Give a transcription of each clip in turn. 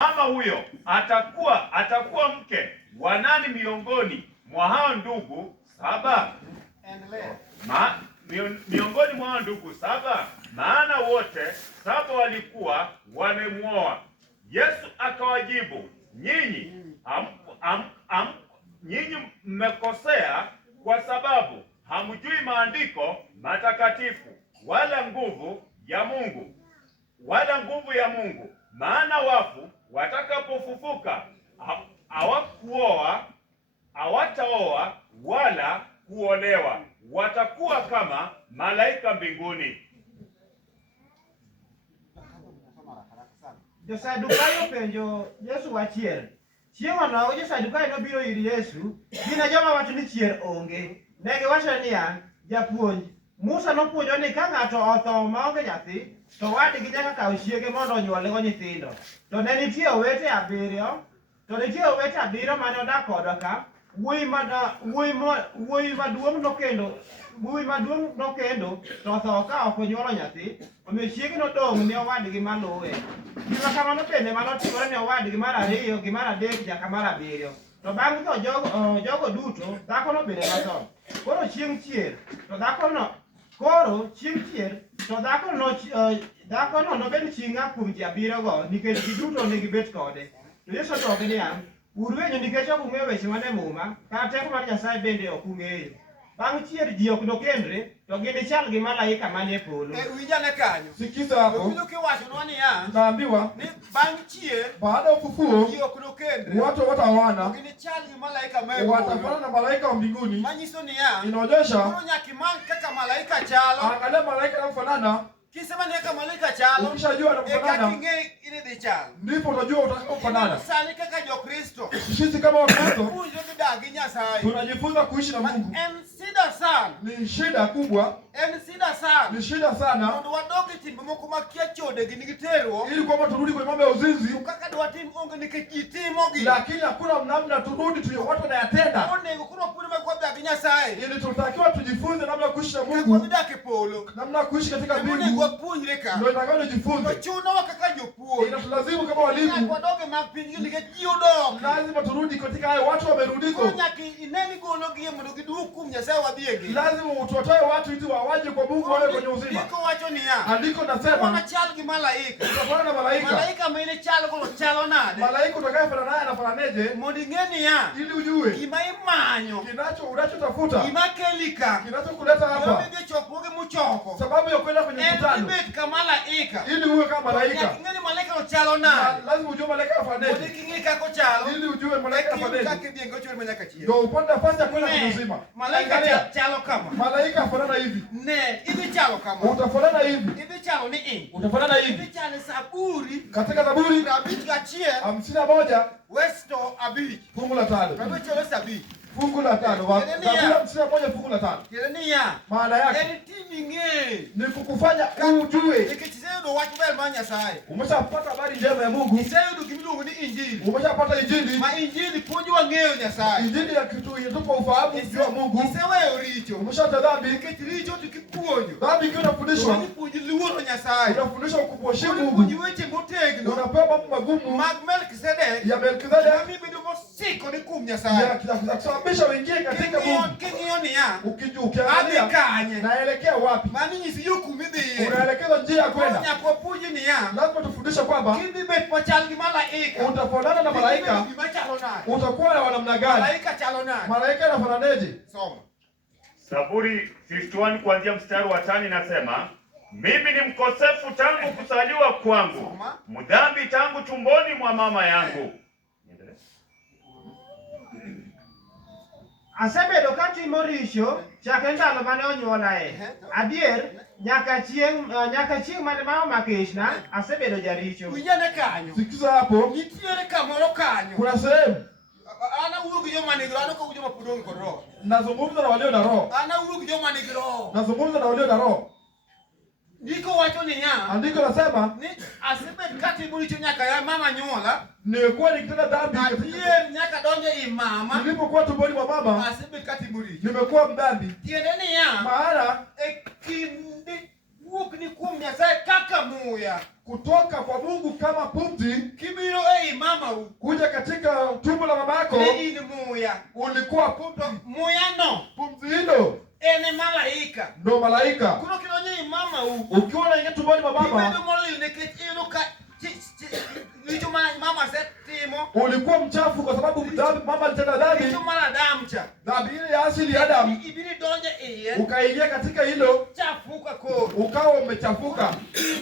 mama huyo atakuwa mke wa nani miongoni mwa hao ndugu saba? Miongoni mwa hao ndugu saba, maana wote saba walikuwa wamemwoa. Yesu akawajibu, nyinyi mmekosea kwa sababu hamjui maandiko matakatifu wala nguvu ya Mungu. Maana wafu watakapofufuka hawataoa wala kuolewa, watakuwa kama malaika mbinguni. Jo-Sadukayo penjo Yesu wachiel. Chieng' ono Jo-Sadukayo nobiro ir Yesu, gin joma wacho ni chier onge. Ne giwacho niya, japuonj, Musa nopuonjo ni ka ng'ato otho maonge nyathi, to wadgi nyaka kaw chiege mondo onyuolego nyithindo. To ne nitie owete abiriyo mane odak kodwa ka. Wuowi maduong' nokendo to otho ka ok onyuolo nyathi, omiyo chiege nodong' ne owadgi maluwe. Gima kamano bende manotimore ne owadgi mar ariyo gi mar adek nyaka mar abiriyo. To bang' tho jogo duto, dhakono bende notho. Koro chieng' chier to dhakono nobed chi ng'a kuom ji abiriyogo, nikech ji duto ne gibet kode. To Yesu otogi niya, urwenyo nikech ok ung'eyo weche mane muma, kata teko mar Nyasaye bende ok ung'eyo. Bang' chier ji ok nokendre, to ginichal gi malaika manie polo. Wijane kanyo. Sikiza hapo. Ukilo kiwachonwa niya, naambiwa ni bang' chier baada ya ufufuo ji ok nokendre, watu wataoana, ginichal gi malaika manie polo. watafanana na malaika wa mbinguni. Manyiso niya, Inaonyesha koro nyaka imany kaka malaika chalo. angalia malaika anamfanana. Kisema ni kaka malaika chalo, Ukishajua anafanana, kaka ing'e ile chalo, ndipo utajua utakapofanana. Sani kaka Jo-Kristo, Sisi kama Wakristo puonjore kudak gi Nyasaye. tunajifunza kuishi na Mungu. En shida sana. Ni shida kubwa, ni shida sana Mondo wadog e timbe moko makia chode gi nigi terruok, ili kwamba turudi kwenye mambo ya uzinzi, kaka dwatim onge nikech ji timogi. lakini hakuna namna turudi watu wanayatenda. Onego koro puonj mag wadak gi Nyasaye. Ili tutakiwa tujifunze namna ya kuishi na Kaka Mungu, wadak e polo. namna ya kuishi katika Onego mbingu, wapuonjre ka. ndio itakao tujifunze. Chunowa kaka jopuonj. Inatulazimu kama Nyaka walimu, wadog e mag pinygi nikech ji odok. lazima turudi katika hayo watu wamerudiko. Koro nyaka ine ni gologi mondo giduog kuom Nyasaye wadhiegi. Lazima utotoe watu ili wawaje kwa Mungu wawe kwenye uzima. Ndiko wacho niya, Andiko nasema wanachal gi malaika. utafanana na malaika. Malaika ma ine chalo koro chalo nade? Malaika utakayefanana naye anafananeje? Mondo ing'e niya, Ili ujue gima imanyo, unachotafuta, gima keli ka, kinachokuleta hapa, gima chokruoge mochoko, sababu ya kwenda kwenye en mkutano, ibet ka malaika. ili uwe kama malaika. Nyaka ing'e ni malaika ochalo nade? Lazima ujue malaika Mondo afanyaje, ing'e kaka ochalo, ili ujue malaika afanyaje, kaka ibiengo ochore manyaka chieng'. ndio upate nafasi ya kwenda kwenye uzima. Malaika Angalia, chalo kama. malaika afanana hivi, Ne, idhi chalo kama. utafanana hivi, Idhi chalo ni in. utafanana hivi. Idhi chalo Zaburi Katika Zaburi 51 51 Westo abich. fungu la 5, Chalo sabich. fungu la 5, Zaburi 51 fungu la 5. Kile niya, Maana yake en timi ng'e. ni kukufanya ujue. Nikech iseyudo wach ber mar Nyasaye. Umeshapata habari njema ya Mungu, Iseyudo gimiluongo ni Injili. umeshapata injili. Ma Injili puonjowa ng'eyo Nyasaye. Injili ya kitu inatupa ufahamu juu ya Mungu. Iseweyo richo. Umeshata dhambi, Nikech richo to kipuonjo. dhambi ikiwa unafundishwa, Ipuonji luoro Nyasaye. unafundishwa kukuheshimu Ipuonji Mungu, weche motegno unapewa mambo magumu mag Melkizedek. ya Melkizedek Mami bedo mosiko ni kuom Nyasaye. ya kusababisha wengine katika Mungu. King'iyo niya, Ukiangalia adhi kanye. naelekea wapi, Mani nyisi yo kumidhiye. unaelekeza njia ya Koro kwenda. nyaka wapuonji niya, Lazima tufundishe kwamba kidhi bet machal gi malaika. utafanana na malaika, Gima chalo nade? utakuwa na namna gani? Malaika chalo nade? Malaika anafananeje? Soma. Zaburi 51 kuanzia mstari wa 5 inasema, mimi ni mkosefu tangu kuzaliwa kwangu, mdhambi tangu tumboni mwa mama yangu. Asebedo katimo richo chakre ndalo mane onyuolae. Adier, nyaka chieng' mane mama makechna, asebedo jaricho. Wijane kanyo. Sikiza hapo, Nitiere kamoro kanyo. kuna sehemu Ana awuo gi joma nigi roho, an ok awuo joma pod onge kod roho. nazungumza na walio na roho, An awuo gi joma nigi roho. nazungumza na walio na roho. Ndiko wacho niya, Andiko nasema ni asebet katimo richo nyaka ya mama nyuola. nimekuwa nikitenda dhambi Adier nyaka donjo i mama. nilipokuwa tumboni mwa mama, Asebet katimo richo. nimekuwa mdhambi. Tiende niya, Maana e kinde wuok ni kuom Nyasaye kaka muya kutoka kwa Mungu kama pumzi kibiro ei mama u kuja katika tumbo la mama yako, ini muya ulikuwa pumzi. muya no Pumzi hilo ene malaika ndo malaika. kuno kinonye mama u Ukiwa unaingia tumboni mwa kibedo mama, molil ne ketino ka licho mama setimo ulikuwa mchafu kwa sababu mama alitenda dhambi. licho mala damcha Dhambi ile ya asili ya Adamu, ibiri donje iye ukaingia katika hilo, chafuka ko ukawa umechafuka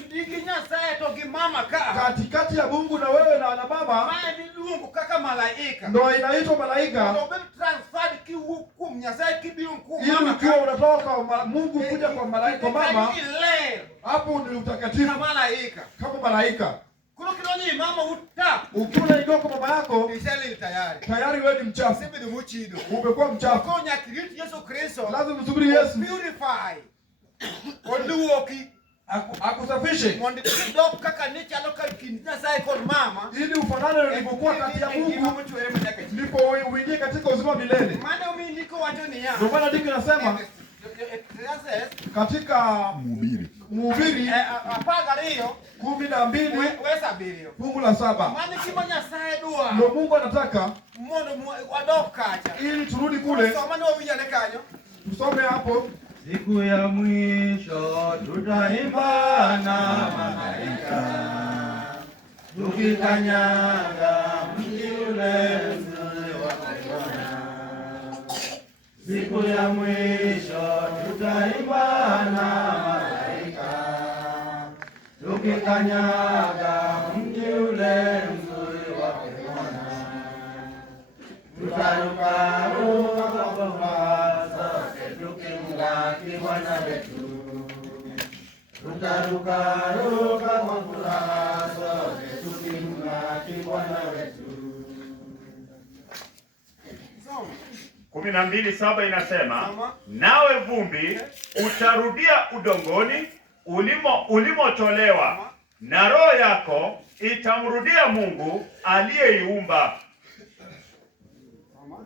diginya sae to gi mama ka katikati ya Mungu na wewe na mama, mae bilungu kaka malaika ndo inaitwa malaika. to be transferred ki hukum nya sae kibirun ku Ili mama ukiwa unatoka kwa Mungu kuja kwa malaika, kwa mama, ile hapo ni utakatifu kama malaika kama malaika. kuno kinonye mama uta Ukiwa unaingia kwa mama yako, iseli tayari tayari wewe ni mchafu, sebe de muchido umekuwa mchafu. ko nya kiriti Yesu Kristo Lazima msubiri Yesu purify onduoki akusafishe, mondi dok kaka ni chalo ka kinja sai kon mama ili ufanane na ulivyokuwa kati ya Mungu, ndipo uingie katika uzima milele. maana mimi niko wacho ni ya Ndio maana ndiko nasema katika Mhubiri apaga hiyo 12 wesa bilio fungu la 7, maana kimonya sai dua ndio Mungu anataka mondo wadokacha ili turudi kule. soma no vijana kanyo Tusome hapo. Siku ya mwisho tutaimba na malaika, tukikanyaga mji ule mzuri wa Bwana. Siku ya mwisho tutaimba na malaika, tukikanyaga mji ule mzuri wa Bwana. Tutarukaruka kwa furaha zote tukimlaki Bwana wetu. Tutarukaruka kwa furaha zote tukimlaki Bwana wetu. 12:7 inasema, nawe vumbi utarudia udongoni ulimotolewa, na roho yako itamrudia Mungu aliyeiumba.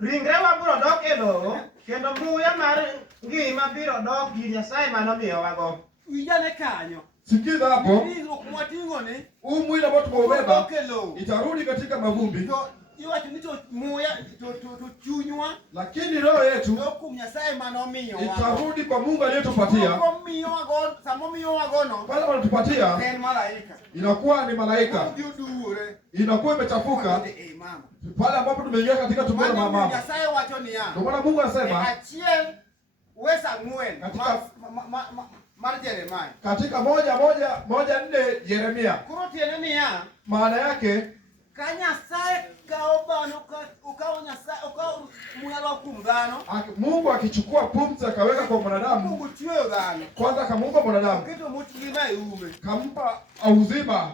Ringre wabiro dok e lowo, kendo muya mar ngima biro dok ir Nyasaye manomiyowago. vijana kanyo Sikiza hapo, ndio kumwatingo ni mwili ambao tumeubeba okelo itarudi katika mavumbi, to iwacho ni to muya to chunywa lakini roho yetu kum Nyasaye manomiyo itarudi kwa Mungu aliyetupatia. ko miyo wago samo miyo wagono Pale wanatupatia en malaika inakuwa ni malaika, judure inakuwa imechafuka eh mama pale ambapo tumeingia katika tumbo la mama. Nyasaye wacho ni ya Ndio maana Mungu anasema achiel wesa ngwen Katika- mar Jeremia katika 1:4 Yeremia, kuro tiene ni ya maana yake ka Nyasaye kao bano ukao Nyasaye ukao muyalo kum dhano Mungu akichukua pumzi akaweka kwa mwanadamu, Mungu chweo dhano kwanza kamuumba mwanadamu, kitu muchina iume kampa uzima,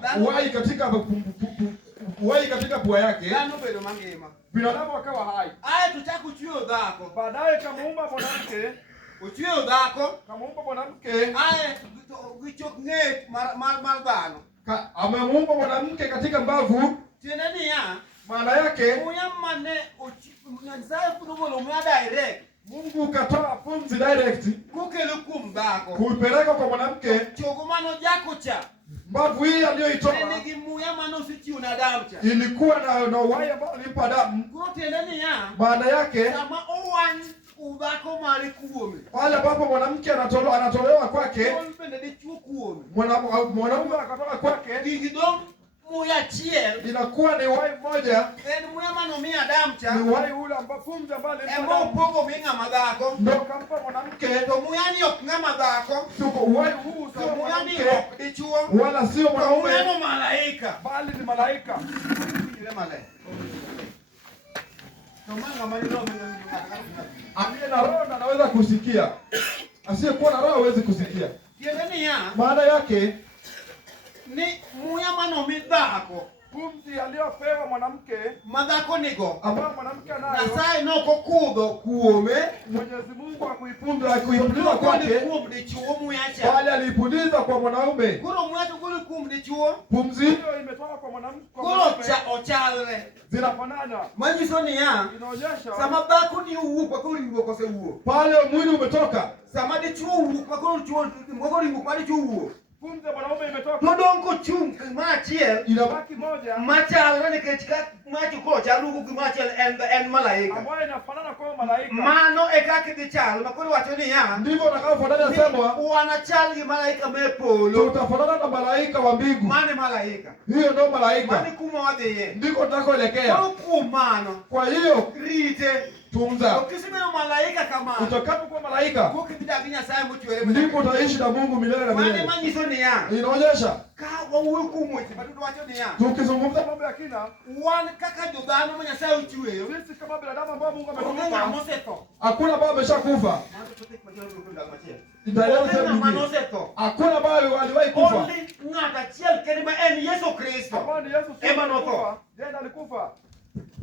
uhai katika pua yake, dhano bedo mangima binadamu akawa hai. aye tutaku chweo dhako Baadaye kamuumba mwanamke, uchweo dhako kamuumba mwanamke, aye gichok nget mar dhano amemuumba mwanamke katika mbavu. tiene ni ya Maana yake muya mane Nyasaye funobolo muya direct Mungu katoa pumzi direct kukelo kum dhako kuipeleka kwa mwanamke. chogo mano jako cha Mbavu hii aliyoitoa nigi muya mano sichiu na damu cha ilikuwa na uhai ambao alimpa damu. kuro tiene ni ya Maana yake sama owan udhako mari kuome pale ambapo mwanamke anatolewa kwake, ol bende dichuo kuome mwanamume akatoka kwake, gigidong muya chiel inakuwa ni uhai mmoja, en muya mano miya damu cha ni uhai ule ambao pumzi ambayo alimpa emo damu upogo mi ng'ama dhako ndio kampa mwanamke. to muya ni ok ng'ama dhako Tuko uhai huu to sio muya ni mwanamke ok dichuo wala sio to mwanaume, muya no malaika bali ni malaika. ile male to manga mali no Aliye na roho na anaweza kusikia, asiyekuwa na roho hawezi kusikia. tiende ni ya Maana yake ni muya mano mi dhako pumzi aliyopewa mwanamke madhako nigo ambayo mwanamke anayo, Nyasaye nokokudho kuome Mwenyezi Mungu akuipuliza kwake, kuom dichuo muya cha bali aliipuliza kwa mwanaume. kuro muya to golo kuom dichuo Pumzi hiyo imetoka kwa mwanamke, kuro ochalre zinafanana, manyiso ni ya inaonyesha sama dhako ni uwuok makoro ringruok osewuok pale mwili umetoka, sama dichuo uwuok makoro ringruok mar dichuo uwuok Pumzi ya mwanaume imetoka. Modong ko chung ma chiel. Inabaki moja. Machal ne kechika machu ko chalu ko machal en malaika. Ambayo inafanana kama malaika. Mano e kaka dichal makoro wacho ni ya. Ndivyo utakavyofanana semwa. Wanachal gi malaika mepolo. Utafanana na malaika wa mbingu. Mane malaika. Hiyo ndio malaika. Mane kuma wadhiye. Ndiko tunakoelekea. Kumano. Kwa hiyo Rite. tunza. Ukisema malaika kama. Utakapokuwa malaika. Kwa kibida binya sai mtuwele. Ndipo utaishi na Mungu milele na milele. Mane manyiso ni ya. Inaonyesha. Ka wawe kumwiti bado wacho ni ya. Tukizungumza mambo ya kina, Wan kaka jodano manya sai uchiweyo. sisi kama binadamu ambao Mungu Ongenga ametupa, moseto. hakuna ambao ameshakufa. Itaelewa sehemu nyingine. Manoseto. Hakuna ambao waliwahi kufa. Only ngata chiel kenima en Yesu Kristo. Ambao ni Yesu Ema no tho. Yeye ndiye alikufa.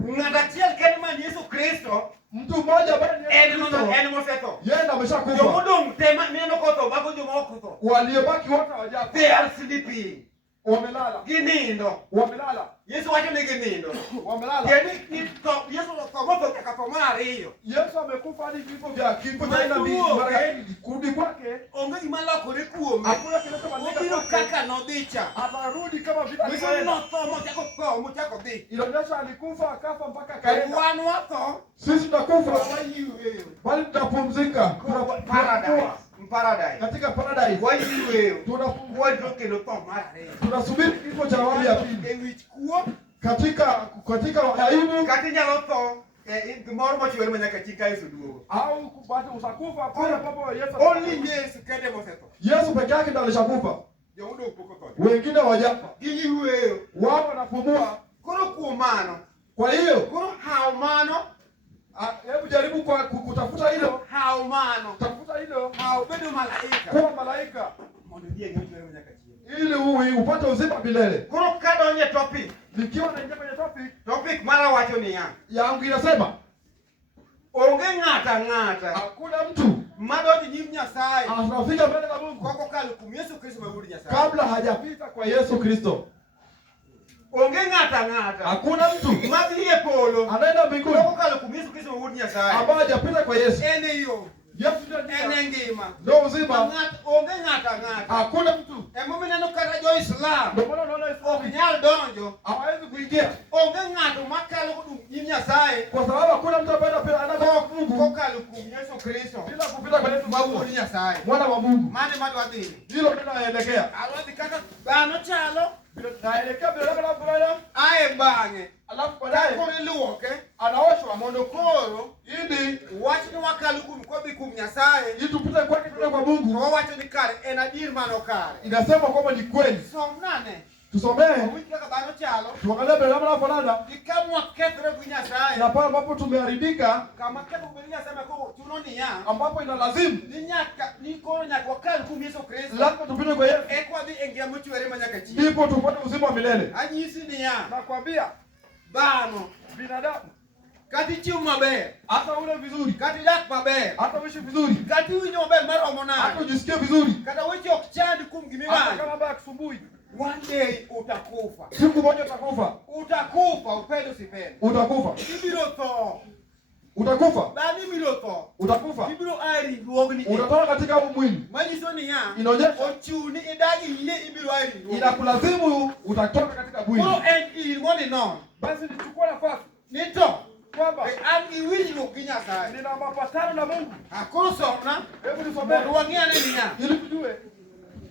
Ngata chiel kenima ni Yesu Kristo. Mtu mmoja ambaye ni En Yesu no Kristo, en moseto. yeye ndiye ameshakufa. Yomodong tema mineno kotho bago joma okotho. Waliobaki wote hawajafa. They are sleeping. Wamelala. Ginindo. Wamelala. Yesu wacho ni ginindo. Wamelala. Yeni ni to Yesu to moto kaka mar ariyo. Yesu amekufa hadi kifo cha aina mbili. Mara ya pili kurudi kwake Onge gima lokore kuome. hakuna kinachobadilika Obiro kwake. kaka nodhicha. Atarudi kama vita Yesu alivyoenda. no tho mochako tho mochako dhi. Inaonyesha alikufa akafa mpaka kaenda. Wan watho. Sisi tutakufa Wayiweyo. bali tutapumzika. Paradise. Paradise. Katika paradise Wayiweyo. tunafungua Wadro kendo tho mar ariyo. tunasubiri kifo cha awamu ya pili. E wich kuo. Katika aibu Kati nyalo tho. Gimoro mochiwere manyaka chika Yesu duogo. au kupata usakufa pale ambapo Yesu Only Yesu kende mosetho. Yesu peke yake ndiye alishakufa. Jomudo poko tho. Wengine hawajafa. Giyiweyo. Wao wanapumua. Koro kuom mano. Kwa hiyo Koro hao mano. hebu jaribu kwa kutafuta hilo. Hao mano. Tafuta hilo. Hao bedo malaika. Kuwa malaika Mondo die nyochwere manyaka chieng. ili upate uzima milele. Koro kadonye topic. Nikiwa naingia kwenye Topic mara wacho ni yangu inasema onge ng'ata hakuna mtu madonjo nyim Nyasaye anafika mbele za Mungu kokokalo kuom Yesu Kristo ma wuod Nyasaye. kabla hajapita kwa Yesu Kristo. Onge ng'ata Hakuna mtu madhi e polo anaenda mbinguni kokokalo kuom Yesu Kristo ma wuod Nyasaye. ambaye hajapita kwa Yesu. En e yo, Yesu ndiye njia, en e ngima. ndio uzima. Onge ng'ata Hakuna mtu. emomineno kata jo-Islam Ndio maana unaona ok Islamu nyal donjo. hawezi kuingia Onge ng'ato makalo kodum nyim Nyasaye kwa sababu hakuna mtu ambaye anaenda kwa Mungu kokalo kuom Yesu Kristo bila kupita kwa Yesu ma wuod Kristo, Nyasaye. mwana wa Mungu. Mane madwa dhi? Hilo ndio naelekea. Alwadhi kaka dhano chalo. Naelekea bila labda Ae bang'e. alafu baadaye Koro iluoke anaoshwa mondo koro ili wachni wakalo kuom kodhi kuom Nyasaye tupite kwake kwa to Mungu. wawacho ni kare en adier mano kare. Inasema kwamba ni kweli. Som nane Tusomee owinj kaka dhano chalo tuangalie bila labda fanana gi kama wakethre gi Nyasaye, na pale ambapo tumeharibika, kama ketho gi Nyasaye makoro chuno niya ambapo inalazimu ni koro nyaka wakal kuom Yesu Kristo lazima tupite kwa Yesu eka wadhi e ngima mochwere manyaka chieng'. ndipo tupate uzima wa milele. Anyisi niya Nakwambia dhano binadamu kata ichiemo maber, hata ule vizuri, kata idak maber, hata uishi vizuri, kata iwinjo maber maromo hata nade, ujisikie vizuri, kata weche ok chandi kuom hata gimiwang', kama baya kusumbui, one day utakufa. siku moja utakufa. Utakufa, upende usipende. Utakufa. Ibiro tho. Utakufa. Dhano ibiro tho. Utakufa. Ibiro ai ringruogni. Utatoka katika huu mwili. Manyiso niya Inaonyesha ochuni idagi yie ibiro ai ringruogni. inakulazimu utatoka katika mwili. Koro en ir mondo inon. Basi nichukua nafasi Ni to. kwamba An gi winjruok gi Nyasaye. nina mapatano na Mungu. Akoro somna. Hebu nisomee Mondo wang'ane niya ili tujue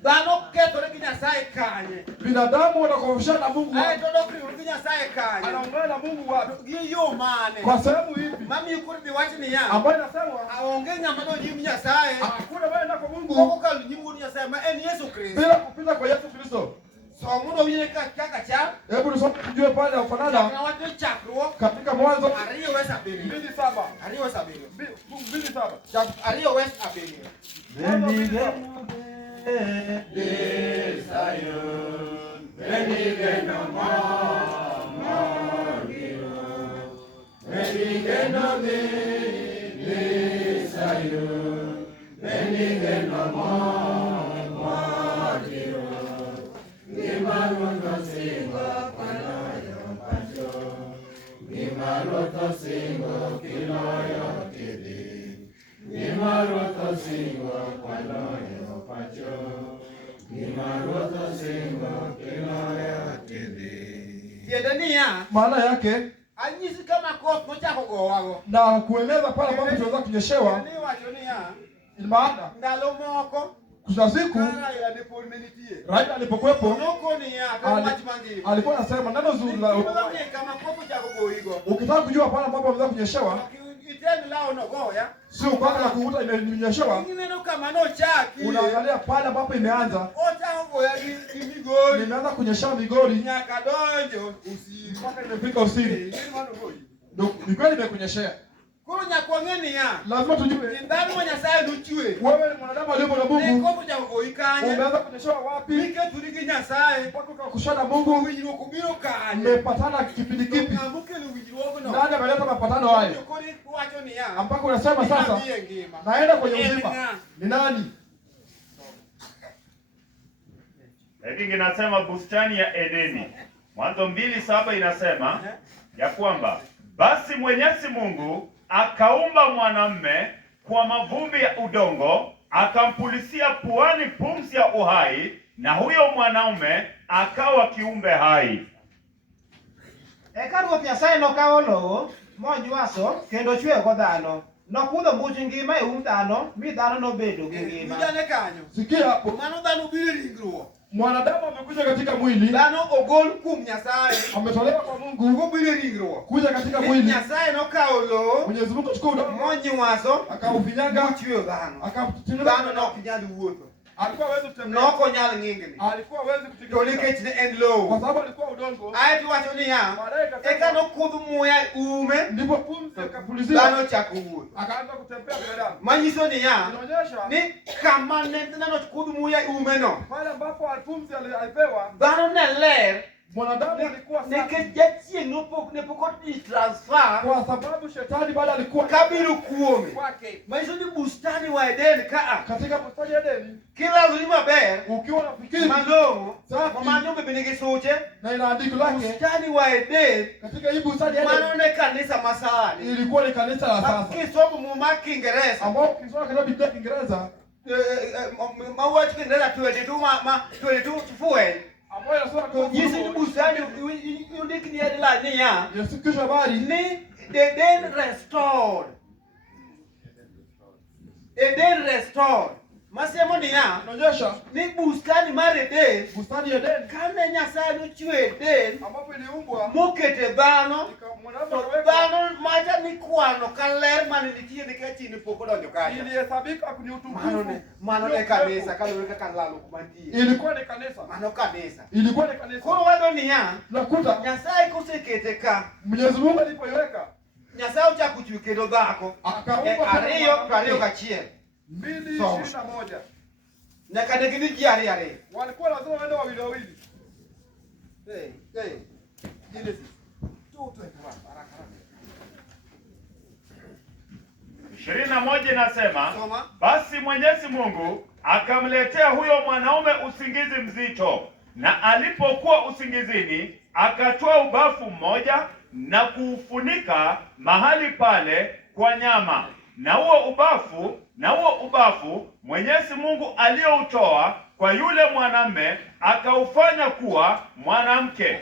dhano kethore gi Nyasaye kanye. binadamu wanakofishana na Mungu Ae to dok riwruok gi Nyasaye kanye. anaungana na Mungu wapi? Gi yo mane. Kwa sehemu hivi Mamiyo koro bi wach niya ambayo inasema aonge ng'ama do nyim Nyasaye hakuna baya na kwa Mungu kokokalo nyim wuod Nyasaye ma en Yesu Kristo. bila kupita kwa Yesu Kristo. Somo do winje kaka chal. Hebu nisome tujue pale ufanana Na wacho chakruok katika Mwanzo 2:7. 2:7. 2:7. 2:7. Chak 2:7. Gima tiende niya maana yake anyisi kama koth nochako gowago na kueleza pale ambapo tunaweza kunyeshewa. ni wacho niya Maana ndalo moko kuna siku Raila ndipo nimenitie Raila alipokuwepo noko niya kwa maji mangi alikuwa anasema neno zuri la kama koth chako goigo ukitaka kujua pale ambapo unaweza kunyeshewa iteni lao no goya sio kwanza kukuta imenyeshewa. neno kama no chaki Unaangalia pale ambapo imeanza ota goya gimigori nimeanza kunyeshewa migori nyaka donjo usiku mpaka imefika usiku. nini mano goyi Ndio ni kweli imekunyeshea. kuru nyakwangeni ya Lazima tujue ndani mwa Nyasaye luchwe wewe ni mwanadamu aliye na Mungu. Nikopo cha goikanye Umeanza kunyeshewa wapi? Mike tuliki Nyasaye Mpaka ukakushana Mungu. winjiro kubiro kanye Mmepatana kipindi kipi? Amuke ni winjiro no Nani ameleta mapatano hayo? Kuri wacho ni ya Mpaka unasema sasa naenda kwenye uzima. Ni nani? Lakini inasema bustani ya Edeni. Mwanzo 2:7 inasema ya kwamba basi Mwenyezi Mungu akaumba mwanamume kwa mavumbi ya udongo, akampulizia puani pumzi ya uhai, na huyo mwanaume akawa kiumbe hai. Eka Ruoth Nyasaye nokawo lowo mojwaso kendo chwego dhano. Nokudho buch ngima e dhano mi dhano nobedo gi ngima. Mjane kanyo Sikia hapo. mano dhano biro ringruok Mwanadamu amekuja katika mwili. dhano ogol kum Nyasaye Ametolewa kwa Mungu biro ringruok kuja katika mwili. Nyasaye nokawo lowo Mwenyezi Mungu achukua udongo monywaso akaufinyaga mochweyo dhano akamtinga. dhano nok nyal wuotho Alikuwa hawezi kutembea. noko nyal ngingni Alikuwa hawezi to kutikisa. nikech ne en Kwa lowo sababu alikuwa udongo. aeto wacho niya eka nokudh muya ume Ndipo pumzi akapulizia. dhano chako wuoth Akaanza kutembea binadamu. manyiso niya Inaonyesha ni kama ne dhano kudh muya ume no pale ambapo pumzi alipewa dhano ne ler mwanadamu alikuwa safi. nikech jachieng' ne pok transfer Kwa sababu shetani bado alikuwa kabiro kuome kwake. manyiso ni bustani wa Eden kaa Katika bustani ya Edeni kilazori maber ukiwa unafikiri malong'o safi mamanyombe be nigi suche na ina andiko lake bustani wa Eden katika hii bustani ya mano Edeni ne kanisa masani ilikuwa ni kanisa la sasa kisomo muma Kiingereza ambao ukisoma katika Biblia ya Kiingereza mawach Kiingereza 22 fuel ambayo inasema kwa jinsi ni bustani undik ni headline niya Yesu kisha habari ni Eden restored Eden restored masemo niya inaonyesha ni bustani mar Eden bustani ya Edeni kane Nyasaye nochwe Eden ambapo iliumbwa mokete dhano mwanadamu to akawekwa dhano macha ni kwano ka ler mane nitie nikech chini pok odonjo kanyo ilihesabika kuni utukufu. mano ne kanisa kaluwore kaka lalo kumantie Ilikuwa ni kanisa. mano kanisa Ilikuwa ni kanisa. koro wado niya Nakuta Nyasaye kosekete ka Mwenyezi Mungu alipoiweka Nyasaye ochako chwe kendo dhako akaumba ariyo gachiel 2:21. nyaka ne gini ji ariyo Walikuwa lazima waende wawili wawili. Genesis 21 inasema Soma. basi Mwenyezi Mungu akamletea huyo mwanaume usingizi mzito, na alipokuwa usingizini akatoa ubavu mmoja na kuufunika mahali pale kwa nyama, na huo ubavu Mwenyezi Mungu aliyoutoa kwa yule mwanamume akaufanya kuwa mwanamke.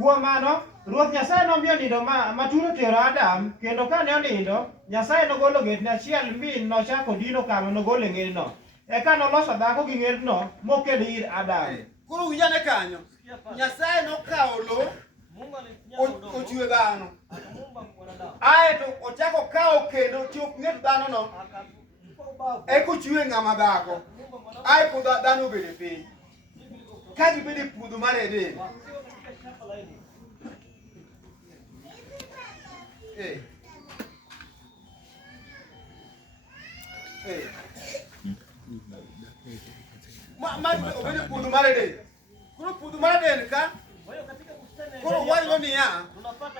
Kuom mano, Ruoth Nyasaye nomiyo nindo maturo tero Adam, kendo kane onindo, Nyasaye nogolo getne achiel mi nochako dino kama nogole ng'edno. Eka noloso dhako gi ng'edno mokelo ir Adam. Koro winjane kanyo Nyasaye nokawo lo ochwe dhano aeto ochako kawo kendo chok ng'et dhano no eko chwe ng'ama dhako aeko dhano obede piny ka gibede puodho mar Eden. Obede puodho mar Eden. Koro puodho mar Eden ka koro wacho niya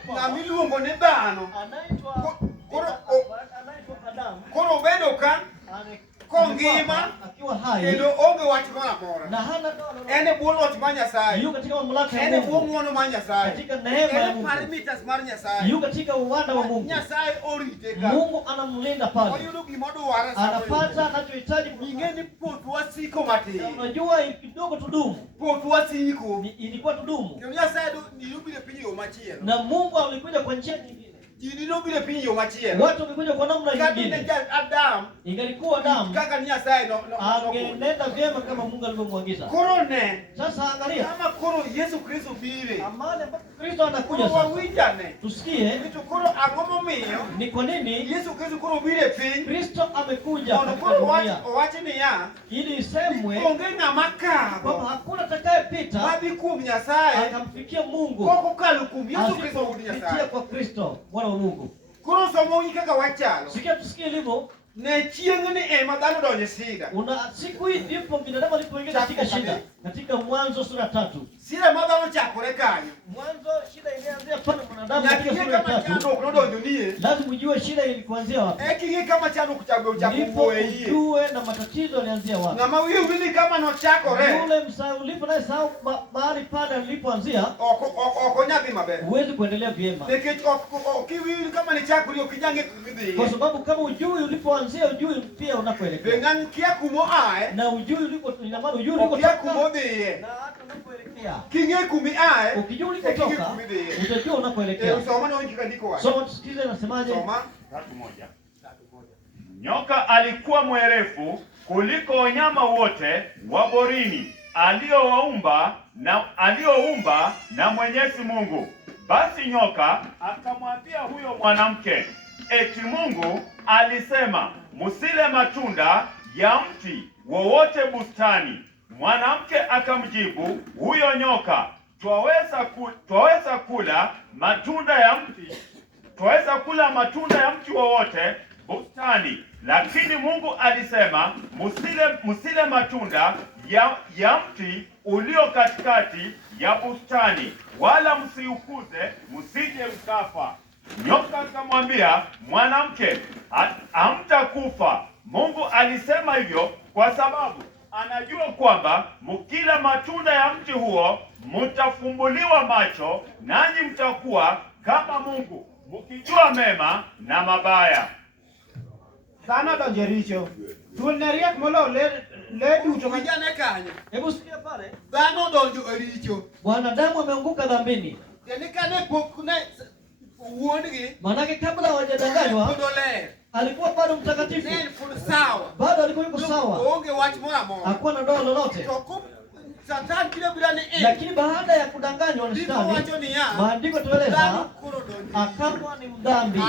ng'ama iluongo ni dhano koro obedo ka kongima alikuwa hai kendo onge wach moro amora. na hana En e bwo loch mar Nyasaye. yuko katika mamlaka ya En e bwo Mungu, ng'wono mar Nyasaye. katika neema ya En e Mungu, parameters mar Nyasaye. yuko katika uwanda wa Mungu. Nyasaye orite ka. Mungu anamlinda pale, Oyudo gimodware sama anapata anachohitaji. ing'e ni puoth wasiko matin. Unajua kidogo tudumu, Puoth wasiko. ilikuwa tudumu, Kendo Nyasaye nilubire piny yo machielo. na Mungu alikuja kwa njia nyingine. Ji nilubire piny yo machielo. Watu wamekuja kwa namna Kati ne nyingine. Adam Ingalikuwa Adamu kaka Nyasaye angenenda vyema kama Mungu alivyomwagiza. koro ne Sasa angalia kama koro Yesu Kristo bire. amani ambapo Kristo anakuja Koro sasa. wawinjane. Tusikie Kitu koro ang'o momiyo ni kwa nini Yesu Kristo koro bire piny. Kristo amekuja Mondo katika koro dunia, owachi niya. ili isemwe Onge ng'ama kwamba kadho hakuna atakayepita madhi kuom Nyasaye akamfikia Mungu kokokalo kuom Yesu Kristo wuod asipopitia Nyasaye. kwa Kristo mwana wa Mungu. Koro somo kaka wachalo. Sikia, tusikie ilivyo. Ne chieng'ni ema dhano donjo e shida. Una siku hii ndipo binadamu alipoingia katika shida. Katika Mwanzo sura 3. Shida ma dhano chakore kanyo. Mwanzo shida ilianzia pale mwanadamu Nyaka katika ing'e sura ya kama 3. chandruok nodonjo nie. Lazima ujue shida ilikuanzia wapi. King'e kama chandruok chako Ndipo wuoye iye. ujue na matatizo yalianzia wapi. Ng'ama wiye wili kama nochakore. Yule ulipo naye sahau mahali pale alipoanzia, Ok onyadhi maber. huwezi kuendelea vyema. Nikech ok iwil kama nichakori ok ijange kidhi. Kwa sababu kama ujui ulipoanzia, ujui pia unakoelekea. Be ng'ani kia kumo ae. Na ujui uliko, ina maana ujui Ok kia ulikotoka kumo dhiye. na hata unakoelekea. King'e kumi ae. Ukijua ulikotoka, utajua unakoelekea. Soma no kika ndiko wacho. Soma tusikize nasemaje? Soma. 3:1. Nyoka alikuwa mwerefu kuliko wanyama wote wa porini alioumba na Mwenyezi Mungu. Basi nyoka akamwambia huyo mwanamke, eti Mungu alisema, msile matunda ya mti wowote bustani. Mwanamke akamjibu huyo nyoka, twaweza kula matunda ya mti wowote bustani, lakini Mungu alisema, msile matunda ya mti ulio katikati ya bustani, wala msiukuze, msije mkafa. Nyoka akamwambia mwanamke, hamtakufa. Mungu alisema hivyo kwa sababu anajua kwamba mkila matunda ya mti huo mtafumbuliwa macho, nanyi mtakuwa kama Mungu, mkijua mema na mabaya. Dhano donjo e richo. Thuol ne riek molo le duto. Vijana kanyo. Hebu sikia pale. Dhano donjo e richo. Wanadamu wameanguka dhambini. Kendo kane pok ne wuongi. Maanake kabla hawajadanganywa Pod oler. alikuwa bado mtakatifu. Ne pod sawa. Bado alikuwa yuko sawa. Onge wach moro amora. Hakuwa na doa lolote. To Satan kile bila ni Lakini baada ya kudanganywa na Shetani, maandiko tueleza akawa ni mdhambi.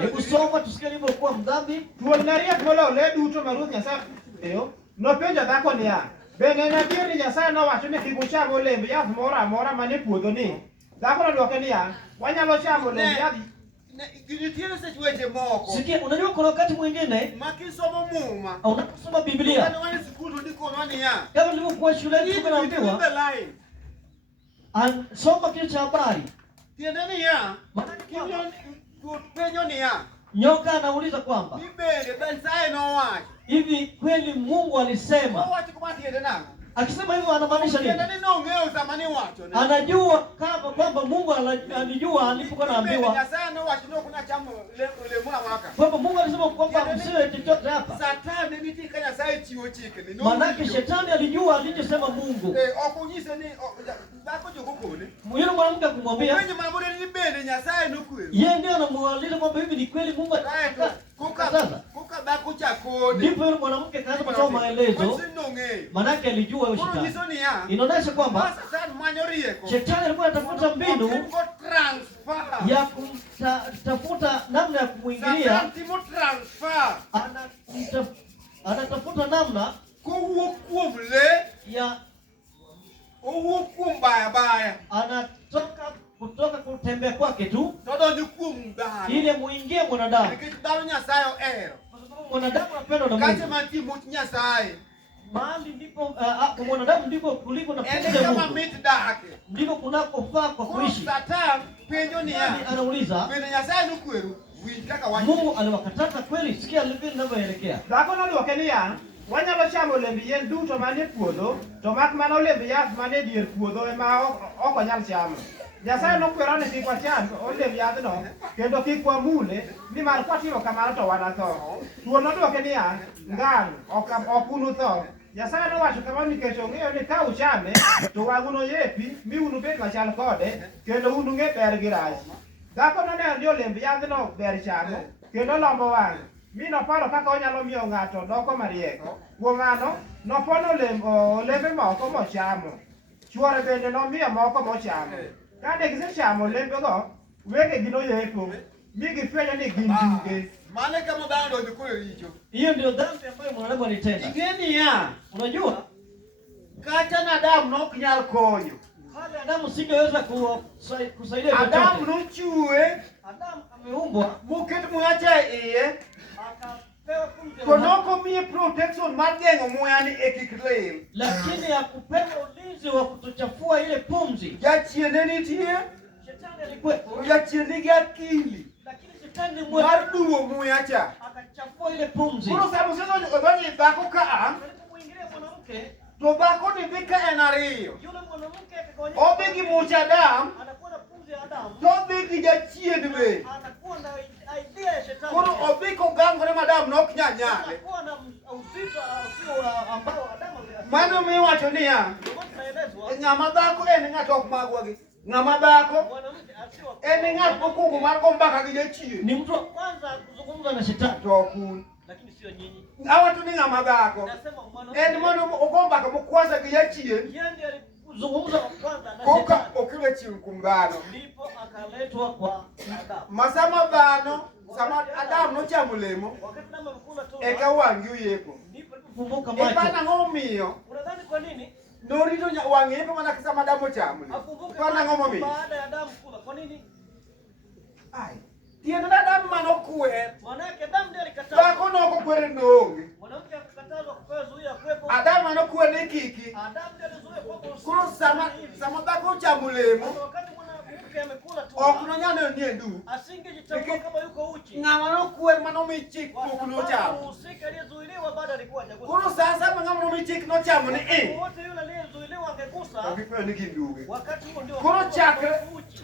Hebu soma tusikie alivyokuwa mdhambi. Thuol ne riek molo le duto ma Ruoth Nyasaye omiyo. Nopenjo dhako niya, bende en adier ni Nyasaye nowacho ni kik ucham olemb yath moro amora manie puodhoni? Dhako nodwoke niya, wanyalo chamo olemb yath. Nitiere seche moko. Sikia, unajua kuna wakati mwingine makisomo muma unaposoma Biblia, wale sikuru ndiko nwania kama nilivyokuwa shuleni tumeambiwa soma kile cha habari. Tiendeni ya penyo ni ya nyoka anauliza kwamba Nyasaye no wacho hivi kweli Mungu alisema? wacho kwa tiende na Akisema hivyo anamaanisha nini? Tiende no ngeo zamani wacho Anajua kama kwamba Mungu alijua alipokuwa anaambiwa. Nyasaye no wacho no kuna chamo le mwa mwaka. Kwamba Mungu alisema kwamba msiwe chochote hapa. Satani niti kanya Nyasaye chiwo chike ni. Maana Shetani alijua alichosema Mungu. Okunyise ni bako jogo kole. Yule mwanamke kumwambia. Mwenye mambo ni bende Nyasaye no kweli. Yeye ndiye anamuuliza kwamba hivi ni kweli Mungu ataka. Kuka bako cha kode. Ndipo yule mwanamke kaanza kutoa maelezo. Maana alijua hiyo Shetani. Inaonyesha kwamba Shetani alikuwa anatafuta mbinu ya kutafuta namna ya kumuingilia. Anatafuta namna ya anatoka kutoka kutembea kwake tu ili muingie mwanadamu. Kwa sababu mwanadamu anapendwa na Mungu. Mahali ndipo kwa mwanadamu ndipo kuliko na pumzi Mungu. Ndipo kunakofaa kwa kuishi. Anauliza Mungu aliwakataka kweli? Sikia vile ninavyoelekea. Dhako nodwoke niya, wanyalo chamo olemb yien duto manie puodho, to mak mana olemb yath manie dier puodho ema ok wanyal chamo. Nyasaye nokwero ni kik wacham olemb yadhno kendo kik wamule, nimar kwatimo kamano to wanatho. Thuol nodwoke niya, ng'ang' ok unutho. Nyasaye nowacho kamano nikech ong'eyo ni ka uchame to wang'u noyepi mi unubed machal kode kendo unung'e ber gi rach. Dhako noneno ni olemb yadhno ber chamo kendo lombo wang'e, mi noparo kaka onyalo miyo ng'ato doko mariek. Kuom mano nopono olembe moko mochamo. Chuore bende nomiyo moko mochamo. Kane gisechamo olembego, wegegi noyepo mi gifwenyo ni gin duge. Maana kama dhano ndio kule hicho. Hiyo ndio dhambi ambayo mwanadamu alitenda. Ingeni ya, Unajua? kata na Adamu nok nyal konyo. Hali Adamu singeweza kusaidia Adamu nochue, Adamu ameumbwa muket muacha iye, akapewa pumzi ya to uhai, noko miye protection mar geng'o muya ni e kik lil. lakini ya kupewa ulinzi wa kutochafua ile pumzi. Jachiende nitie, Shetani alikuwepo, jachiende gi akili lakini shetani ni mwerevu, mar duwo muya cha. akachafua ile pumzi. Koro sama odonjo e dhako ka, Alipomwingilia mwanamke, to dhako ni dhi ka en ariyo. yule mwanamke akagawanyika, Odhi gi much Adam, anakuwa na pumzi ya Adamu, to odhi gi jachiend be. anakuwa na idea ya shetani. Koro odhi kogangore ma Adam nok nya nyale. Anakuwa na uzito usio ambao Adamu aliyafanya. Mano miwacho niya, Ndio maana tunaelezwa ng'ama dhako en ng'at ok magwagi. Ng'ama dhako mwanamke asiwa en ng'at mokwongo mar go mbaka gi jachien. ni mtu wa kwanza kuzungumza na shetani, To kun. lakini sio nyinyi. Awacho ni ng'ama dhako Nasema en mono ogo mbaka mokwasa gi jachien, yeye ndiye alizungumza wa kwanza na koka shetani, okelo chien kuom dhano. ndipo akaletwa kwa Adamu. Masama dhano, sama Adam nochamo olemo, Wakati Adamu amekula tu, eka wang'i oyepo. ndipo alipofumbuka Ipana macho. ang'o momiyo Unadhani kwa nini norito wang'e yepo mana sama Adam ochamo olemo? afumbuke Ipana ang'o macho momiyo? baada ya Adamu kula? Kwa nini? Ai, tiende na Adam manokwer. Maanake Adamu ndiye alikatazwa, Dhako nokokwer noonge. mwanamke akakatazwa kupewa zuia kuwepo. Adam manokwer ni kiki. Adamu ndiye alizuia kuwepo. Koro sama dhako ochamo olemo, Sasa wakati mwanamke amekula tu, ok nonyal neno ni en du. asingejitambua kama yuko uchi. Ng'ama nokwer manomi chik Kwa pok sababu nochamo. mhusika aliyezuiliwa bado alikuwa hajagusa. Koro sasa ma ng'ama nomi chik nochamo ni Wote yule aliyezuiliwa angegusa, okipeo ni gin duge. wakati huo ndio Koro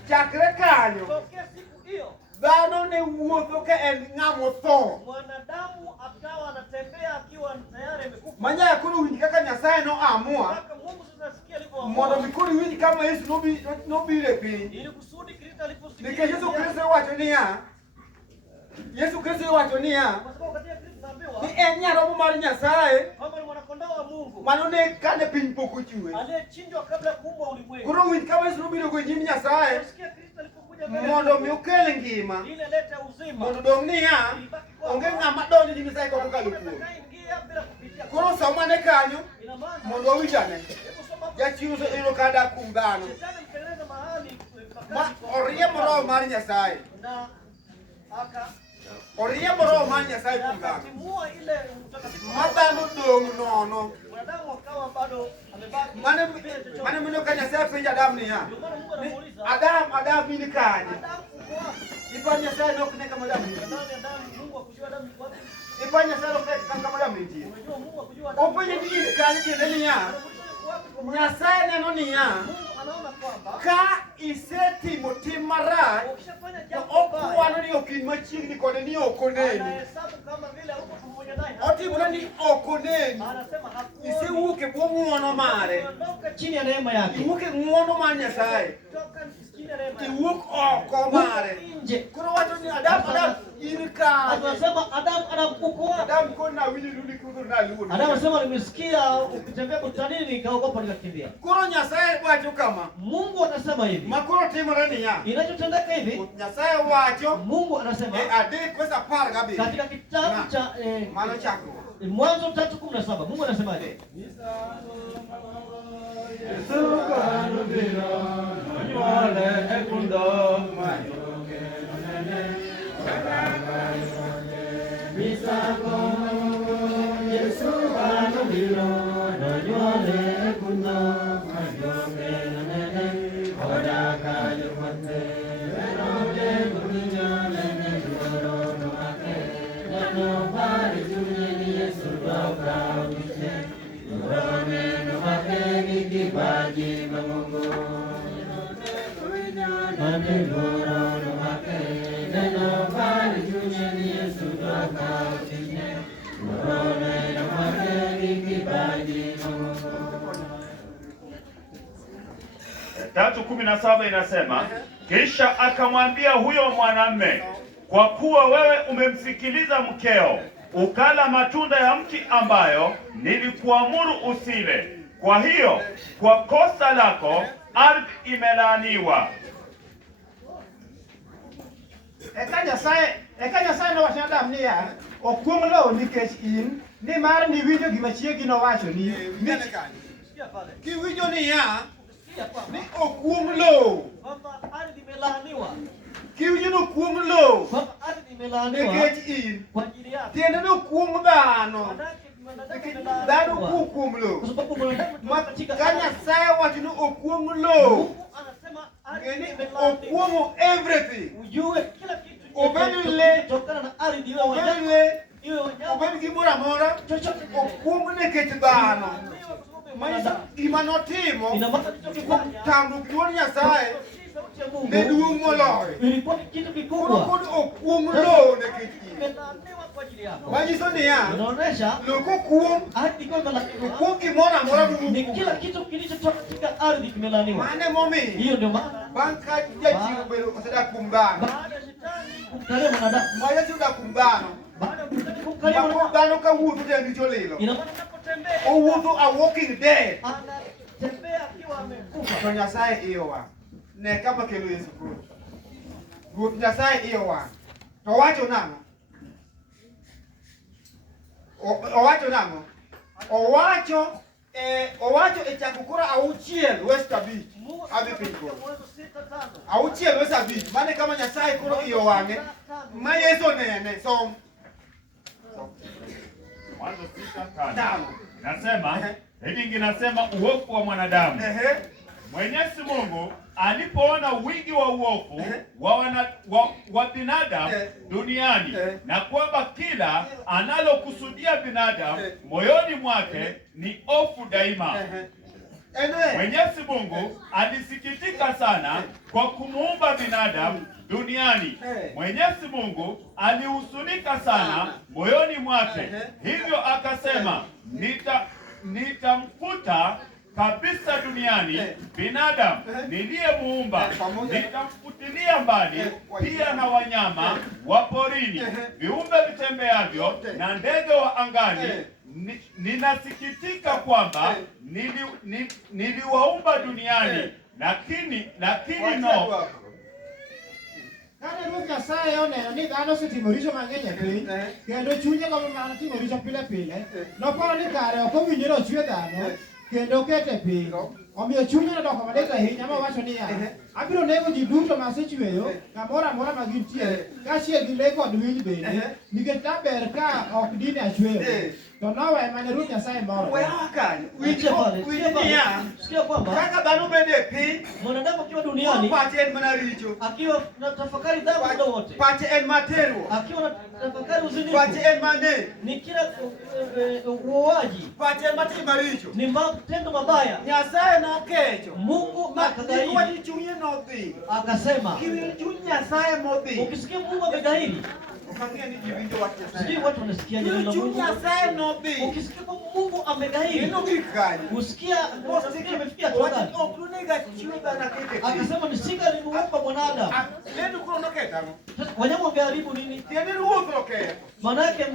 chakre kanyo tokea siku hiyo dhano ne wuotho ka en ng'ama otho. mwanadamu akawa anatembea akiwa tayari amekufa. Manyaya koro winj kaka Nyasaye noamua Mpaka Mungu sasa asikia alivyoamua, mondo mi koro iwinj kama Yesu nobiro e piny. ili kusudi Kristo aliposikia, Nikech Yesu Kristo owacho niya, Yesu Kristo owacho niya, kwa sababu katika Kristo tunaambiwa ni en nyarombo mar Nyasaye kwamba ni mwanakondoo wa Mungu manone kane piny pok ochwe. aliyechinjwa kabla ya kuumbwa ulimwengu. Koro winj kama Yesu nobiro go e nyim Nyasaye Kusikia Kristo alipokuja mbele mondo mi okel ngima, ili alete uzima, mondo dong' niya, onge ng'ama donjo e nyim Nyasaye kokalo kuome. atakaingia bila kupitia. Koro somane kanyo Ina maana mondo owinj ane. hebu soma Jachien oseyudo ka dak kuom dhano. Shetani mtengeneza mahali Ma oriembo roho mar Nyasaye. na Oriembo roho mar Nyasaye kuom dhano. akatimua ile utakatifu Ma dhano dong' nono. mwanadamu akawa bado amebaki Mane mino ka Nyasaye penjo Adam niya, ndio maana Mungu ni anamuuliza Adam in kanye? Adamu uko wapi? Ipa Nyasaye nok ne kama Adam nitie. Ndani ya Adamu Mungu akujua Adamu yuko wapi? Ipa Nyasaye nok ne kama Adam nitie. Unajua Mungu akujua Adamu. Openjo ni in kanye tiende niya, Anakuuliza yuko wapi kwa maana Nyasaye neno niya, Mungu anaona kwamba ka isetimo tim marach, ukishafanya to jambo baya okwano ni ok in machiegni kode ni ok oneni. anahesabu kama vile huko pamoja naye. Otimore ni ok oneni. Anasema hakuoni. Isewuok e bwo ng'wono mare. Ondoka chini ya neema yake. Iwuok e ng'wono mar Nyasaye. Toka chini ya neema yake. Iwuok oko mare. Nje. Koro wacho ni Adam in kanye? Anasema Adamu uko wapi? Adam koro nawinjo duni kudhur naluoni. Adamu anasema nimesikia ukitembea bustanini nikaogopa nikakimbia. Koro Nyasaye wacho kama, Mungu anasema hivi. ma koro timore niya, Inachotendeka hivi, Nyasaye wacho Mungu anasema e 3:17 katika kitabu cha mano chakruok. Mwanzo 3:17 Mungu anasemaje? Tatu 17 inasema, kisha akamwambia huyo mwanamume, kwa kuwa wewe umemsikiliza mkeo, ukala matunda ya mti ambayo nilikuamuru usile, kwa hiyo kwa kosa lako ardhi imelaaniwa. Eka Nyasaye nowacho Adam niya, okuong lowo nikech in, nimar niwinjo gima chiegi nowachoni. Kiwinjo niya ni okuong lowo. Kiwinjo ni okuong lowo nikech in. Tiende ni okuong dhano nikech dhano okuong lowo. Ka Nyasaye wacho ni okuong lowo, ng'eni okuongo everything. Obed le, obed gimoro amora, okuong nikech dhano. Manyiso gima notimo tamruok duol Nyasaye ne duong' moloyo. Koro pod okuong lowo nikech in. Manyiso niya, lowo kokuong, okuong gimoro amora duong'. Mane momiyo bang' ka jachien obedo osedak kuom dhano, ma jachien odak kuom dhano, ma dhano ka wuotho to en richo lilo, owuotho a walking dead, to Nyasaye iyo wang'. Ne kama kelo Yesu Kristo. Ruoth Nyasaye iyo wang'. To owacho nang'o? Owacho nang'o? Owacho e chako koro 6 West Abich. Adhi piny koro 6 West Abich. Mane kama Nyasaye koro iyo wang'e ma Yesu onene. Som Mwanzo 6:5 nasema hivi, inasema uovu wa mwanadamu. Mwenyezi Mungu alipoona wingi wa uovu wa binadamu duniani, na kwamba kila analokusudia binadamu moyoni mwake ni ovu daima, Mwenyezi Mungu alisikitika sana kwa kumuumba binadamu duniani. Mwenyezi Mungu alihuzunika sana moyoni mwake, hivyo akasema, nitamfuta kabisa duniani binadamu niliyemuumba, nitamfutilia mbali pia na wanyama wa porini, viumbe vitembeavyo na ndege wa angani. Ninasikitika kwamba niliwaumba duniani, lakini no. Kane Ruoth Nyasaye oneno ni dhano osetimo richo mang'eny e piny, kendo chunye gombo mana timo richo pile pile, noparo ni kare ok owinjore ochwe dhano kendo okete piny. Omiyo chunye nodoko malit ahinya mowacho niya, abiro nego ji duto ma asechweyo kamoro amora ma gintie, kaachiel gi le kod winy bende, nikech daber ka ok dine achweyo. To nowe mane Ruoth Nyasaye moro. Sikia kwamba kaka dhano bende e piny, mwanadamu akiwa duniani pache en mana richo, akiwa na tafakari dhambi muda wote, pache en matero, akiwa na tafakari uzinifu, pache en mane, ni kila uoaji, pache en matimo maricho, ni matendo mabaya. Nyasaye nokecho, Mungu akagairi, kwa chunye nodhi, akasema, chuny Nyasaye modhi. ukisikia Mungu amegairi, ukang'e ni ji winjo wach Nyasaye. sijui watu wanasikia neno la Chuny Mungu. Nyasaye nodhi, Ukisikia Mungu amegairi, neno gikanye, usikia imefikia hatua gani? ok nonega chiwo dhano akete. Akasema nisingalimuumba mwanadamu. Neno koro noketang'o? Sasa wanyama wangeharibu nini? Tiende ruoth oketho. Manake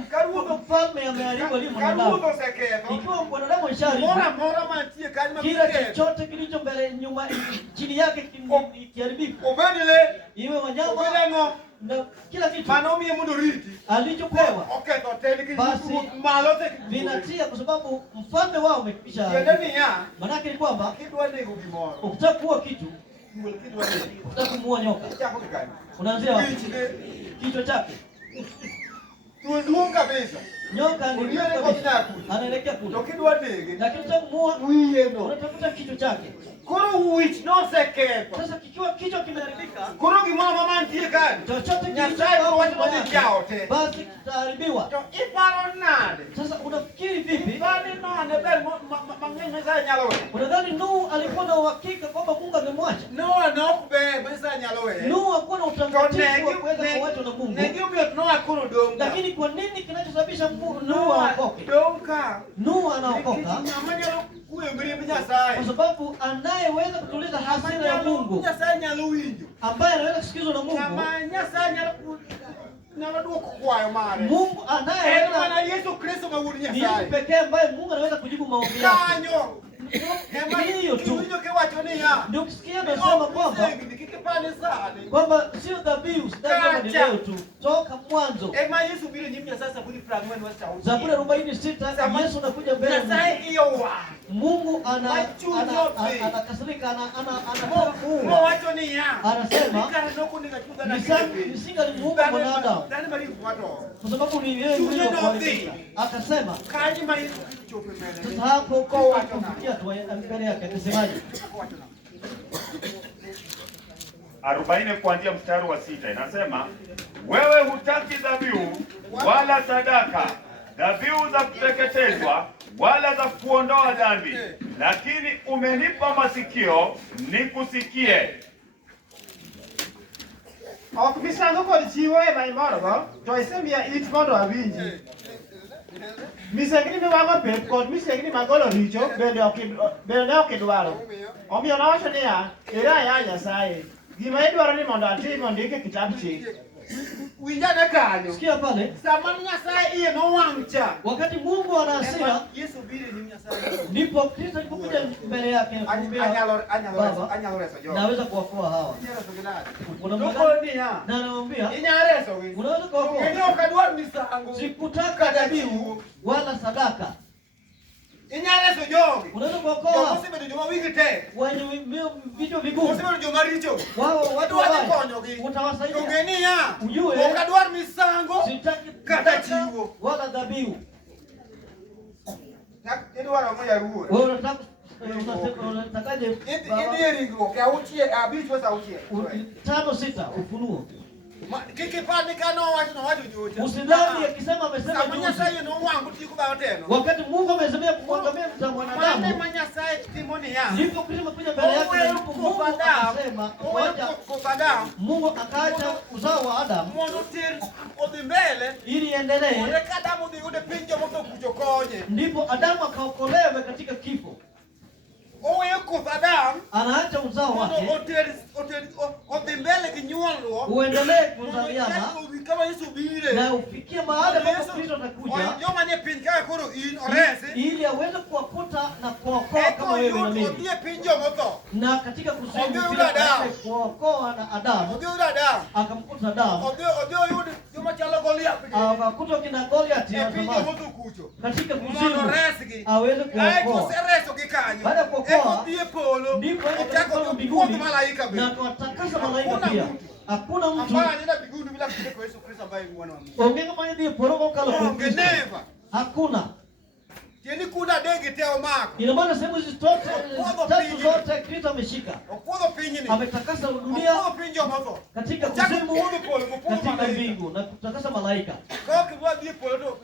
mfalme ameharibu aliye Ka mwanadamu. ruoth oseketho, Ikiwa mwanadamu ameshaharibu, moro amora mantie kanyo kila maketho, chochote kilicho mbele nyuma chini yake kiharibika, obed le, iwe wanyama obed ang'o, na kila kitu mano omiye mondo riti, alichopewa oketho te nikech Basi, ruoth malo oseketho. vinatia, kwa sababu mfalme wao umekwisha. Tiende niya, Manake ni kwamba kidwa nego gimoro, ukitaka kuua kitu, duol kidwa nego, ukitaka kumuua nyoka, ichako gi kanyo. unaanzia wapi? Wich ne, Kichwa chake. thuol duong' kabisa, Nyoka ni Oniele kod kule. anaelekea to kule, kidwa nege, lakini ukitaka kumuua wiye no. unatafuta kichwa chake. Koro wich noseketho, Sasa kikiwa kichwa kimeharibika, Koro gimoro mantie kan. chochote Nyasaye wacho ni jao te. basi kitaharibiwa. To iparo nade? Sasa unafikiri vipi? Bani nane ber mang'eny Nyasaye nyalo we. Unadhani Nuhu alikuwa na uhakika kwamba Mungu angemwacha? Noa nok be Nyasaye nyalo we. Nuhu hakuwa na utakatifu wa kuweza kuachwa na Mungu. Ne gimiyo Noa koro dong. Lakini kwa nini kinachosababisha Nuhu aokoke? Dong ka. Nuhu anaokoka Nyalo kuyo mirimb Nyasaye. kwa sababu anayeweza kutuliza hasira ya Mungu, Nyasaye nyalo winjo. ambaye anaweza kusikizwa na Mungu, Kama Nyasaye nyalo duoko kwayo mare. Mungu En anayeweza mana Yesu Kristo ma wuod ni Yesu Nyasaye. pekee ambaye Mungu anaweza kujibu maombi yake. Kanyo. Ema Hiyo tu kiwinjo kiwacho niya. ndio ukisikia nasema kwamba sio dhabihu, kama ni leo tu, toka mwanzo. Ema Yesu biro nyim Nyasaye Zaburi 40 verse 6. Zaburi 46 Yesu anakuja mbele ya Nyasaye iyo wa. Mungu anakasirika, anataka kuua. Wacho niya. Anasema Kana noko nikachuza na nisingalimuumba mwanadamu Dani mari kwato. kwa sababu ni yeye mwenyewe kuharibika. Akasema Kaji mari chope mbele. sasa hapo kwa kufikia tu mbele yake akasemaje? 40 kuanzia mstari wa 6 inasema, wewe hutaki dhabihu wala sadaka, dhabihu za kuteketezwa wala za kuondoa dhambi, lakini umenipa masikio nikusikie. Ok misango kod chiwo ema imorogo, to isemiya it mondo awinji. Misengini miwang'o pep kod misengini magolo richo bende ne ok idwaro. Omiyo nawacho niya, ere aya Nyasaye, gima idwaro ni mondo atim ondike e kitab chik. Winjane kanyo. Sikia pale, Sama Nyasaye iye nowang' cha. wakati Mungu ana hasira, Yesu biro nyim Nyasaye. ndipo Kristo alipokuja mbele yake akamwambia, Anyalo reso jogo. naweza kuokoa hawa. Reso ginade. Kuna Noko mwana niya. na anamwambia Inya reso wi. unaweza kuokoa. Ngeni okadwar misango. Sikutaka dhabihu wala sadaka. Inya reso jogi. Unaweza Jogo kuokoa osebedo joma wigi tek. wenye vitu vigumu, Osebedo joma richo. wao watu Wadwa wabaya, konyogi. utawasaidia. Ngeni ya. Ujue Okadwar misango. sitaki Kata sadaka chiwo. wala dhabihu. Idwaro moya ruo. Wewe unatakaje? Idhi e ringruok e auchiel, abich wesa auchiel. 5:6 Ufunuo. Kiki pande kano wacho nyocha. Usidhani akisema amesema Sama juzi. Nyasaye nowang' tiku bayo teno. Wakati Mungu amesemea kumwangamia mza Mane mwanadamu, ma Nyasaye timo niya. ndipo Kristo kuja mbele yake na ndipo Mungu akasema wacha Adam. Mungu akaacha uzao wa Adamu Mondo tir odhi mbele. ili endelee, Ore ka Adam odhi yude pinje motho kucho konye. ndipo Adamu akaokolewe katika kifo. Oweyo koth Adam. Anaacha uzao Mondo wake odhi mbele gi nyuolruok. uendelee kuzaliana Odhi kama Yesu bire. na ufikie mahali ambapo Kristo atakuja Joma nie piny kaka koro in oresi. ili aweze kuwakuta na kuokoa kama wewe na mimi. Odhi e piny jomotho. Na katika kuzimu Odhi pia yudo Adamu. aweze kuokoa na Adamu, Odhi yudo Adam. akamkuta Adamu, Odhi oyud joma chalo Goliath. akakuta kina Goliath E ya piny zamani jomotho kucho. katika Mondo kuzimu resgi. aweze Ae kuokoa. koseresogi kanyo. Baada ya kuokoa, Odhi e polo. ndipo aende Ochako katika puoth mbinguni malaika be. na kuwatakasa malaika pia. Hakuna mtu Ambaye anaenda mbinguni bila kuja Yesu Kristo ambaye ni mwana wa Mungu. onge kama yeye porogo kala kwa Onge Kristo. never. Hakuna. Tieni kuna dege teo mako. Ina maana sehemu hizi tatu zote Kristo ameshika. Okuodho piny ni. Ametakasa dunia Okuodho piny jomotho. katika Ochako kuzimu, puodho polo, okuodho katika malaika. mbingu na kutakasa malaika. Kok idwa dhi e polo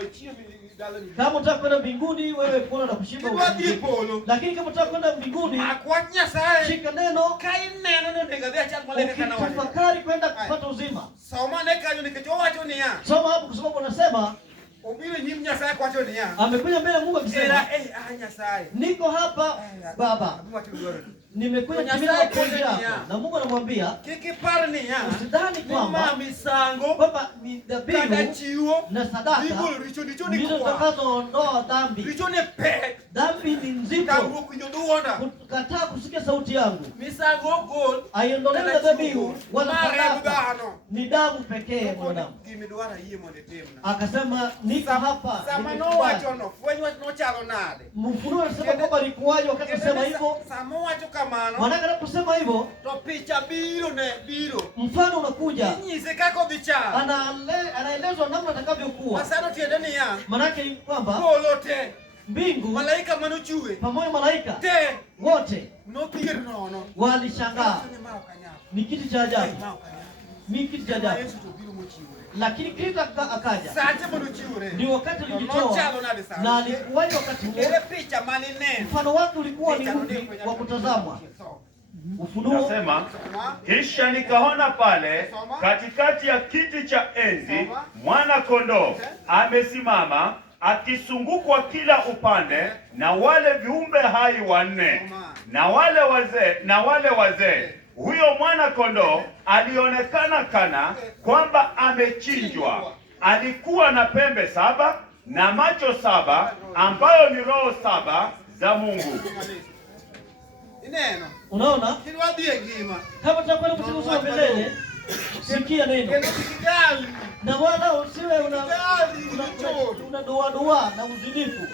to chiemo dalani. Kama unataka kwenda mbinguni wewe kuona na kushiba Idwa dhi e usishike. polo. Lakini kama unataka kwenda mbinguni Mak wach Nyasaye. shika neno, Ka ineno ni onego adhi achal malaika kana wacho. ukitafakari kwenda kupata uzima. Soma ne kanyo nikech owacho niya. Soma hapo kwa sababu unasema Obiro nyim Nyasaye kwacho niya. amekuja mbele ya Mungu akisema, Era Nyasaye. niko hapa Baba, Abi wacho dwaro. nimekuja Nyasaye kutimiza mapenzi kwenye yako. nia. Na Mungu anamwambia Kik ipar niya. usidhani Ni kwamba ma misango. kwamba ni Kata dhabihu chiwo. na sadaka Igolo richo ni ndizo kwa. zitakazoondoa dhambi. Richo ni pek. Dhambi ni nzito, Tamruok winjo duonda. kukataa kusikia sauti yangu. Misango gol. Aiondolewe dhabihu wala Marem sadaka, dhano. ni damu pekee mwanadamu. Gimidwaro yie mondo itimna. Akasema niko hapa. Sama nimekubali. nowacho no, fweny wach nochalo nade. Mfunuo anasema kwamba likuwaje wakati anasema hivyo. Sama owacho kamano, Maana anaposema hivyo to picha biro. mfano unakuja, Inyise kaka odhi chal. anaelezwa namna atakavyokuwa. Masano tiende niya. Maanake ni kwamba Polo te. mbingu, malaika manochue pamoja malaika te wote nopigero nono walishangaa. Ni kitu cha ajabu, ni kitu cha ajabu. Lakini Kristo akaja, ni wakati alijitoa, na alikuwa wakati huo mfano wake ulikuwa ni upi wa kutazamwa. Ufunuo nasema, kisha nikaona pale katikati ya kiti cha enzi mwana kondoo amesimama, akizungukwa kila upande na wale viumbe hai wanne na wale wazee. Huyo mwana kondoo alionekana kana kwamba amechinjwa. Alikuwa na pembe 7 na macho 7 ambayo ni roho 7 za Mungu. Unaona? Kama tutakwenda kusimulia milele, sikia neno. Na wala usiwe una doa na uzinifu.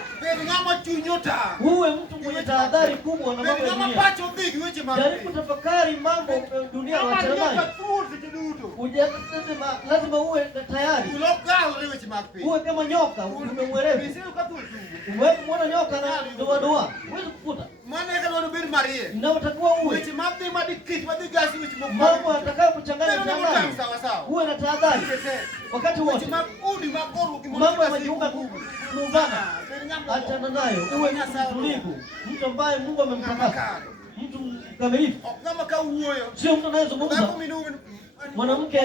Uwe mtu mwenye tahadhari kubwa na mambo ya dunia. Jaribu tafakari mambo ya dunia wachamani. Lazima uwe tayari. Uwe kama nyoka, umemwerevu. Uwe mwana nyoka na doa. Uweze kukuta. Na utakuwa uwe mambo atakayo kuchanganya. Uwe na tahadhari wakati wote. Mambo ya majiunga kuungana, achana nayo. Uwe mtulivu, mtu ambaye Mungu amemtakasa, mtu mkamilifu, sio mtu anayezungumza. Mwanamke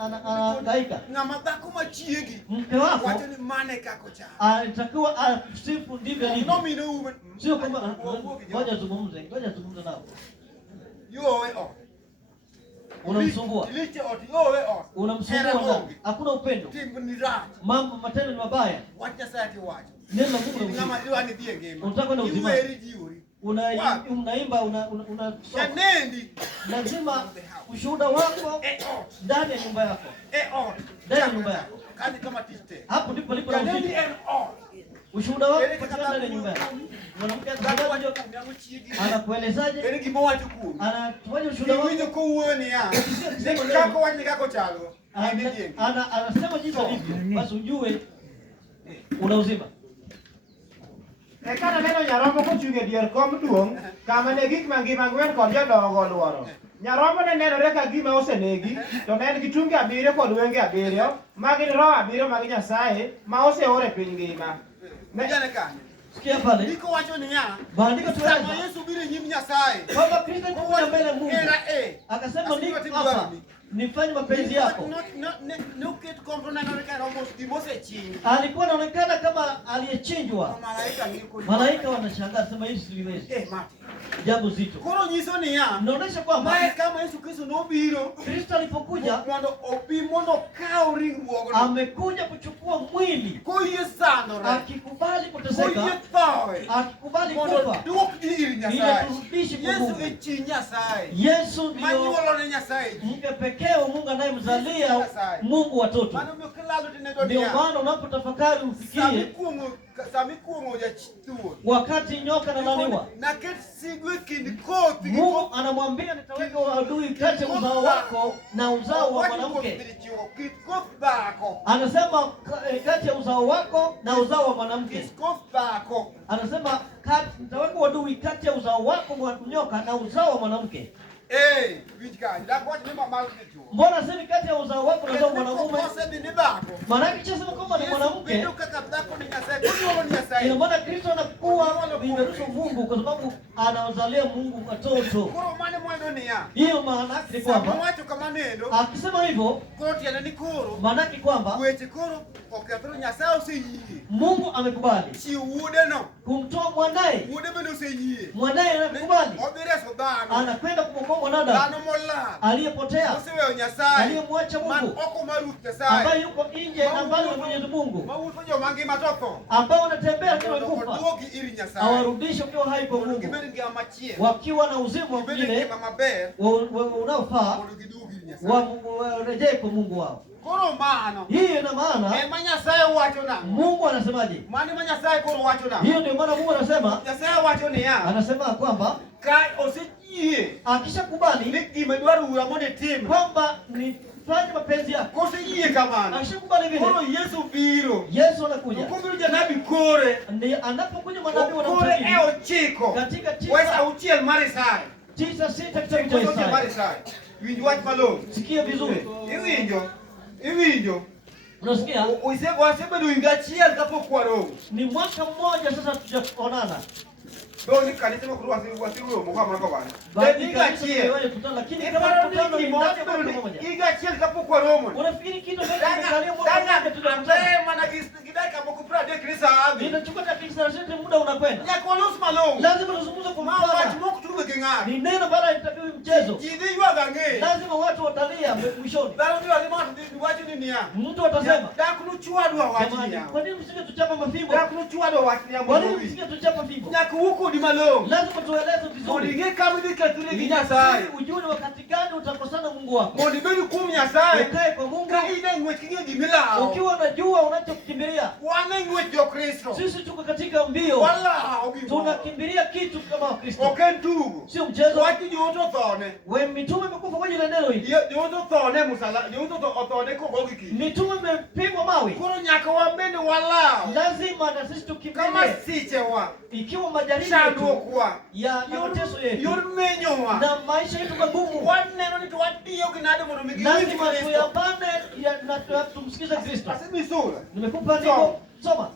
anahangaika, mke wako anatakiwa asifu ndivyo alivyo, sio kwamba ngoja zungumze nao. Unamsumbua, unamsumbua, hakuna upendo, mambo matendo ni mabaya. Neno la Mungu unataka na uzima, unaimba, lazima ushuhuda wako ndani ya nyumba yako, hapo ndipo lipo na uzito. Ushuhuda wako katika ndani ya nyumba yako. Mwanamke anakuelezaje? Anatoaje ushuhuda wako? Anasema jinsi alivyo, basi ujue una uzima. Ekana neno Nyarombo kochunge dier kom duong' kama ne gik mangima ng'wen kod jodongo oluoro. Nyarombo ne nenore ka gima osenegi, to ne en gi tunge 7 kod wenge 7, ma gin roho 7 mag Nyasaye ma oseor e piny ngima. Sikia pale. Niko wacho ni ya. Maandiko tueleza. Kama Yesu bila nyinyi Nyasaye. Baba Kristo alikuwa mbele Mungu. Akasema niko hapa nifanye mapenzi yako. Alikuwa anaonekana kama aliyechinjwa. Malaika wanashangaa sema Yesu liwezi. Jambo zito. Koro nyiso ni ya. Naonesha kwamba kama Yesu Kristo nobiro, Kristo alipokuja mondo kao ringruogo. Amekuja kuchukua mwili. Koyie sandore. Akikubali kuteseka. Koyie thawe. Akikubali kufa. Ili Nyasaye. Yesu echi Nyasaye. Yesu ndio manyuolo ne Nyasaye. Mke pekee wa Mungu anayemzalia Mungu watoto. Ndio maana unapotafakari ufikirie wakati nyoka analaniwa, Mungu anamwambia nitaweka uadui kati ya uzao wako na uzao wa mwanamke. Anasema kati ya uzao wako na uzao wa mwanamke. Anasema nitaweka uadui kati ya uzao wako nyoka na uzao wa mwanamke. Mbona sema kati ya uzao wako na uzao wa mwanamume? Maana kisha sema kwamba ni mwanamke. Ina maana Kristo anakuwa bibi Mungu kwa sababu anawazalia Mungu watoto. Hiyo maana ni kwamba akisema hivyo maana ni kwamba Mungu amekubali kumtoa mwanae. Mwanae anakubali, anakwenda kumwokoa mwanadamu aliyepotea, aliyemwacha Mungu, ambaye yuko nje na mbali na Mwenyezi Mungu, ambao wanatembea kwa kufa, awarudishe kwa hai kwa Mungu, wakiwa na uzima mwingine unaofaa, warejee kwa Mungu wao. Hiyo ina maana Mungu anasemaje? Hiyo ndio maana Mungu anasema, anasema kwamba akishakubali kwamba fanya mapenzi yako. Kose yie kamano. Akishakubali vile. Koro Yesu biro. Yesu anakuja. Kumbiri janabi Kore. Ndiye anapokuja manabii Kore ochiko. katika Wesa uchiel marisai. 9:6 kitabu cha Isaya. Marisai. Winjo wach malong'o. Sikia vizuri. Iwinjo. Unasikia? Wasebedo higa achiel kapok waromo. Ni mwaka mmoja sasa tujaonana. Doni kanisa makuru wasiromo kama bana. Baadhi kanisa tumewahi kutana lakini kama tukutana ni ndani kwa mmoja. Higa achiel kapok waromo. Unafikiri kitu gani kingalia mwaka mmoja tutakutana? Mana gidaka mokupra de krisa abi. Inachukua dakika 30 muda unakwenda. Nyakolos malongo. Lazima tuzungumze kwa Watu mfano. moku tuwe king'ari. Ni neno bala itabiwi mchezo. Jidi yuaga ng'e. Lazima watu watalia mwishoni. Daro ndio alimatu wachi nini ya. Mtu atasema, Dakunu chuadwa wachi jamani, ya. kwa nini msinge tuchapa mafimbo? Dakunu chuadwa wachi ya Kwa nini mwovi. msinge tuchapa fimbo? Nyaku huku di malongo. Lazima tueleze vizuri. Moringe kama dike tule ginyasai. Ujue wakati gani utakosana Mungu wako. Mondi beli kum nyasai. Ukae kwa Mungu. Ka ine ngwech kinyo gimilao. Ukiwa unajua unachokimbilia. Wane ngwech jo Kristo. Sisi tuko katika mbio. Wala ogi. Tunakimbilia kitu kama Kristo. Oken tugu. Sio mchezo. Wachi joto thone. Wewe mitume imekufa kwa ajili ya neno hili. Joto thone musala. Joto othone ko gogi ki. Mitume imepigwa mawe. Koro nyaka wambende wala. Lazima na sisi Kama tukimbilie. siche wa. Ikiwa majaribu Chandu yetu kwa. ya mateso yetu Yor menyo wa. na maisha yetu magumu, Waneno ni tuwadio kinade mono migi. lazima tuyapane na tumsikize Kristo. Asibi sura. Nimekupa andiko, soma.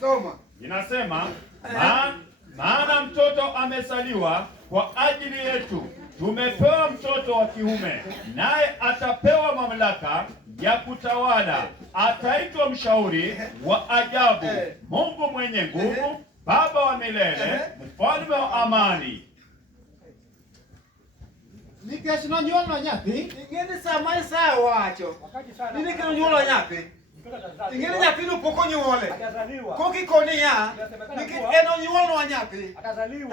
Soma. Inasema maana mtoto amezaliwa kwa ajili yetu, tumepewa mtoto wa kiume, naye atapewa mamlaka ya kutawala. Ataitwa Mshauri wa Ajabu, Mungu mwenye nguvu, Baba wa milele, Mfalme wa amani. Nikech nonyuolno nyathi. Ingeni sama Isaya wacho. Nini kino nyuolo nyathi? Ingeni nyathi no pok onyuole. Koki koni ya. Nikech en onyuolno nyathi.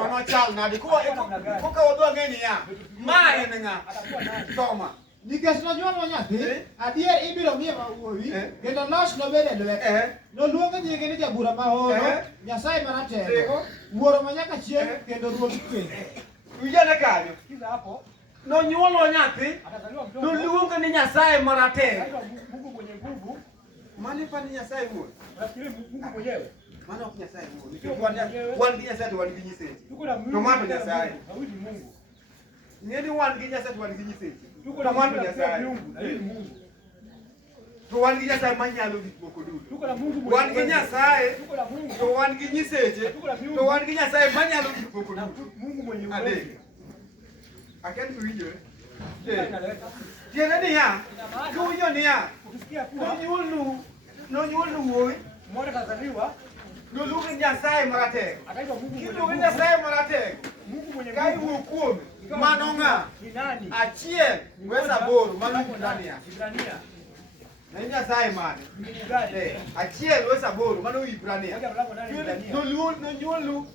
Ono chal nadi. Koka wadwa ng'eni ya. Ma en ng'a. Soma. Nikech nonyuolno nyathi, adier ibiro miye mawuowi, kendo loch nobed e lwete. Noluonge nyinge ni Jabura Maoro, Nyasaye Maratego, Wuoro Manyaka Chieng' kendo Ruodh Kwe. Wijane kanyo. Nonyuolo nyathi. Noluonge ni Nyasaye Maratego. Mungu mwenye nguvu. Mani pa ni Nyasaye wuon. Nafikiri Mungu mwenyewe. Maana ok Nyasaye wuon. Wan gi Nyasaye to wan gi nyiseche. Tuko na Mungu. Tomato Nyasaye. Hawidi Mungu. Ngeni wan gi Nyasaye to wan gi nyiseche. Tuko na Tomato Mungu Nyasaye. Mungu. Hawidi Mungu. To wan gi Nyasaye manyalo gik moko duto. Tuko na Mungu mwenye. Wan gi Nyasaye. Tuko na Mungu. To wan gi nyiseche. To wan gi Nyasaye manyalo gik moko duto. Mungu mwenye uwezo. Adek. Aken winjo. Tiene niya. Kuwinjo niya. Ukisikia kuwa Nonyuolnu wuowi. mwana kazaliwa, Noluonge ni Nyasaye Maratego. akaitwa Mungu mwenye Kiluonge ni nguvu. Nyasaye Maratego. Mungu mwenye Ka nguvu. iwuok kuome. Mano ng'a? Ni nani? Achiel. Wesa boro. Mano Ibrania. Ibrania. Na ni Nyasaye mane? Mungu gani? Achiel wesa boro. Mano Ibrania. Moja mlango nani Ibrania? Nonyuolnu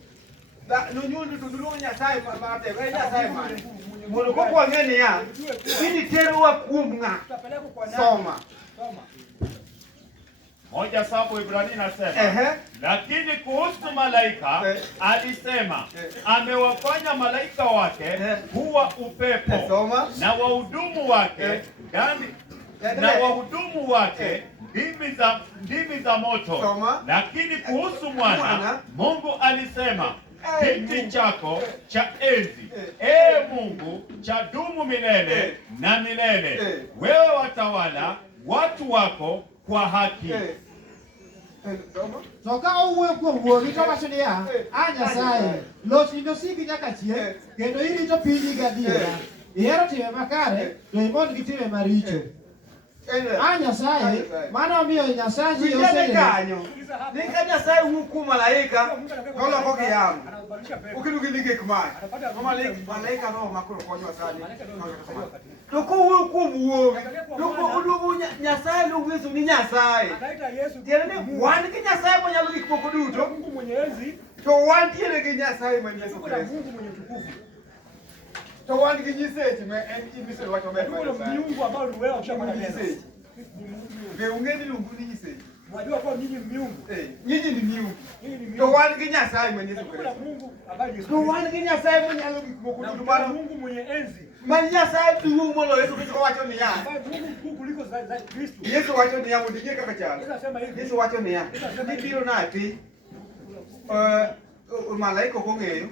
to noluonge Nyasaye Maratego. En Nyasaye mane? Mondo kok wang'e niya, ini terowa kuom ng'a? Tutapelekwa kwa nani? Soma. Soma. 1:7 Ibrania inasema, lakini kuhusu malaika alisema, amewafanya malaika wake kuwa upepo na wahudumu wake ndimi za moto. Lakini kuhusu mwana, Mungu alisema, kiti chako cha enzi, Mungu, chadumu milele na milele. Wewe watawala watu wako kwa haki. To ka owuoyo kuom wuogi to wacho niya, a Nyasaye, lochni nosiki nyaka chieng' kendo irito pinyi gadiera. Ihero time makare, to imond gi time maricho. A Nyasaye, mano omiyo Nyasaye kanyo. Nika Nyasaye huku malaika noloko kiyamo. Ukidu gi ligek mai. Malaika no makoro konyo sani. To ko huku wuo. To ko lugu Nyasaye lugu Yesu ni Nyasaye. Tiene ni wan gi Nyasaye monyalo gik moko duto. Mungu mwenye enzi. To wan tiene gi Nyasaye mwenye Yesu Kristo. Mungu mwenye tukufu. To wan gi nyiseche me en imise wacho ber Mungu ni miungu ambao ni wewe ukishapata neno. Be ungeni lungu ni nyiseche. Unajua kwa nyinyi ni miungu. Nyinyi ni miungu. Nyinyi ni miungu. To wan gi Nyasaye mwenye Yesu Kristo. Mungu ambaye Yesu. To wan gi Nyasaye monyalo gik moko duto. Bwana Mungu mwenye enzi. Man Nyasaye duong' moloyo Yesu Kristo wacho niya. Ambaye Mungu mkuu kuliko za Kristo. Yesu wacho niya mondo ing'e kaka chal. Yesu anasema hivi. Yesu wacho niya. Ibiro nati. Malaika ok ong'eyo.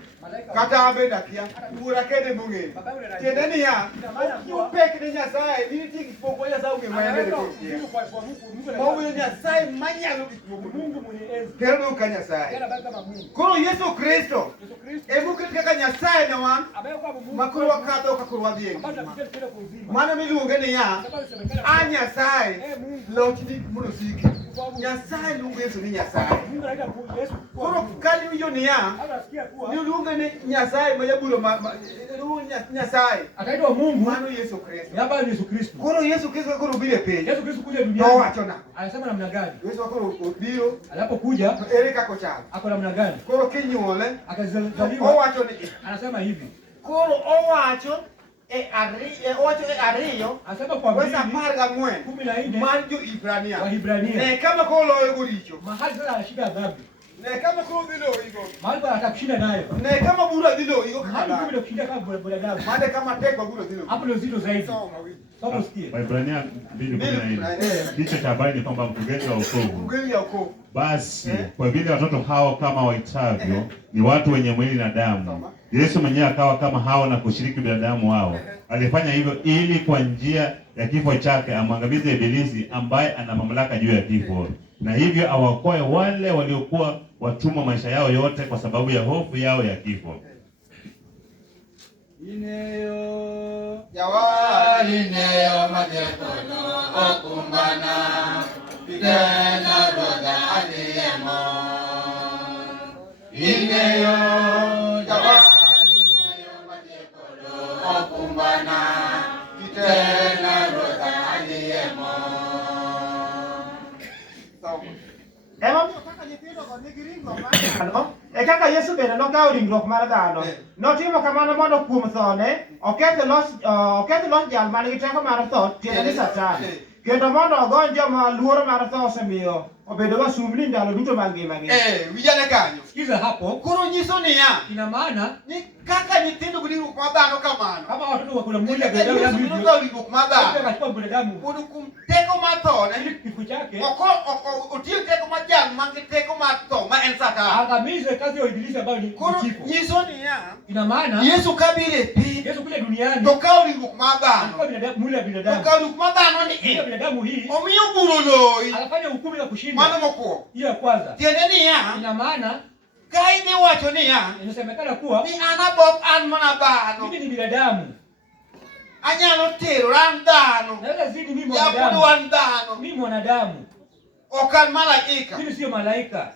Kata abe dakia. Wuora kende mong'eyo. Tiende niya. Pek ni Nyasaye. Nitie gik moko Nyasaye ong'eyo ma en bende. Mawuoyo Nyasaye manyalo gik moko. Mungu mwenye enzi. Kendo ka Nyasaye. Yeye anabaki kama Mungu. Koro Yesu Kristo. Yesu Kristo. Emu ket kaka Nyasaye ne wan. Ambaye kwa Mungu. Makoro wakadho ka koro wadhi e Ambaye ngima. tunapitia kwa uzima. Mano miluonge niya. A Nyasaye lochni mondo siki. Nyasaye luongo Yesu ni Nyasaye. Mungu anaita Yesu. Koro ka niwinjo niya. Anasikia kuwa Niluonge ni Nyasaye ma jaburo Nyasaye. akaitwa Mungu Mano Yesu Kristo. yaba Yesu Kristo. Koro Yesu Kristo koro obiro e piny. Yesu Kristo kuja To duniani. owacho nang'o? Anasema namna gani? Yesu koro obiro. Alipokuja To ere kaka ochalo? ako namna gani? Koro kinyuole. Akazaliwa. Owacho ni. Anasema hivi. Koro owacho e ariyo. Anasema kwa Wesa Biblia 14. 14 Mar Jo-Ibrania. Wahibrania. Ne kama koro loyo go richo. Mahali sasa anashika dhambi. Ne kama koro dhi loyigo. Mahali pa atakushinda nayo. Ne kama bura dhi loyigo kaka Mahali dhano. kumbe kushinda kama binadamu. Mane kama tek bura dhi loyigo. Hapo ndio zito zaidi. Soma wiki. Sasa usikie. Waebrania 2:14. Kichwa cha habari ni kwamba mkurugenzi wa wokovu. Mgeni ya ukoo. Basi kwa vile watoto hao kama waitavyo ni watu wenye mwili na damu, Yesu mwenyewe akawa kama hao na kushiriki binadamu wao. Alifanya hivyo ili kwa njia ya kifo chake amwangamize Ibilisi ambaye ana mamlaka juu ya kifo, na hivyo awaokoe wale waliokuwa watumwa maisha yao yote kwa sababu ya hofu yao ya kifo. Ineyo Jawari neyo majekono okumbana Pitena roda aliyemo Ineyo Jawari neyo majekono okumbana Pitena roda aliyemo. Ema miyo kaka nyithindo go nigi ringruok mar dhano, e kaka Yesu bende nokawo ringruok mar dhano. Notimo kamano mondo kuom thone oketh loch jal man gi teko mar tho, tiende ni Satan. Kendo mondo ogony joma luoro mar tho osemiyo obedo wasumbni ndalo duto mag ngimagi. Vijana kanyo. Sikiza hapo. Koro nyiso niya. Ina maana Ni kaka nyithindo go ringruok mar dhano kamano. kama watoto wako na mwili wa Yesu binadamu biro hivyo. kawo ringruok mar dhano. Katika binadamu. Mondo kuom teko mar thone. Ili kifo chake Otiyo teko mar jal man gi teko mar tho ma en Satan. angamize kazi ya ibilisi ambayo ni Koro kifo. nyiso niya. Ina maana Yesu kabiro e piny. Yesu kuja duniani To kawo ringruok mar dhano. alikuwa binadamu, mwili wa To binadamu. kawo ringruok mar dhano ni Mwili wa binadamu hii omiyo buro loyi. anafanya hukumu ya kushinda. Mano mokwongo. Hiyo ya kwanza. Tiende niya. Ina maana Ka idhi wacho niya. inasemekana kuwa Ni an abok an mana dhano. mimi ni binadamu. Anyalo tero an dhano. Naweza zidi mimi Yabudu mwanadamu. an dhano. Mimi mwanadamu. Ok an malaika. Mimi sio malaika.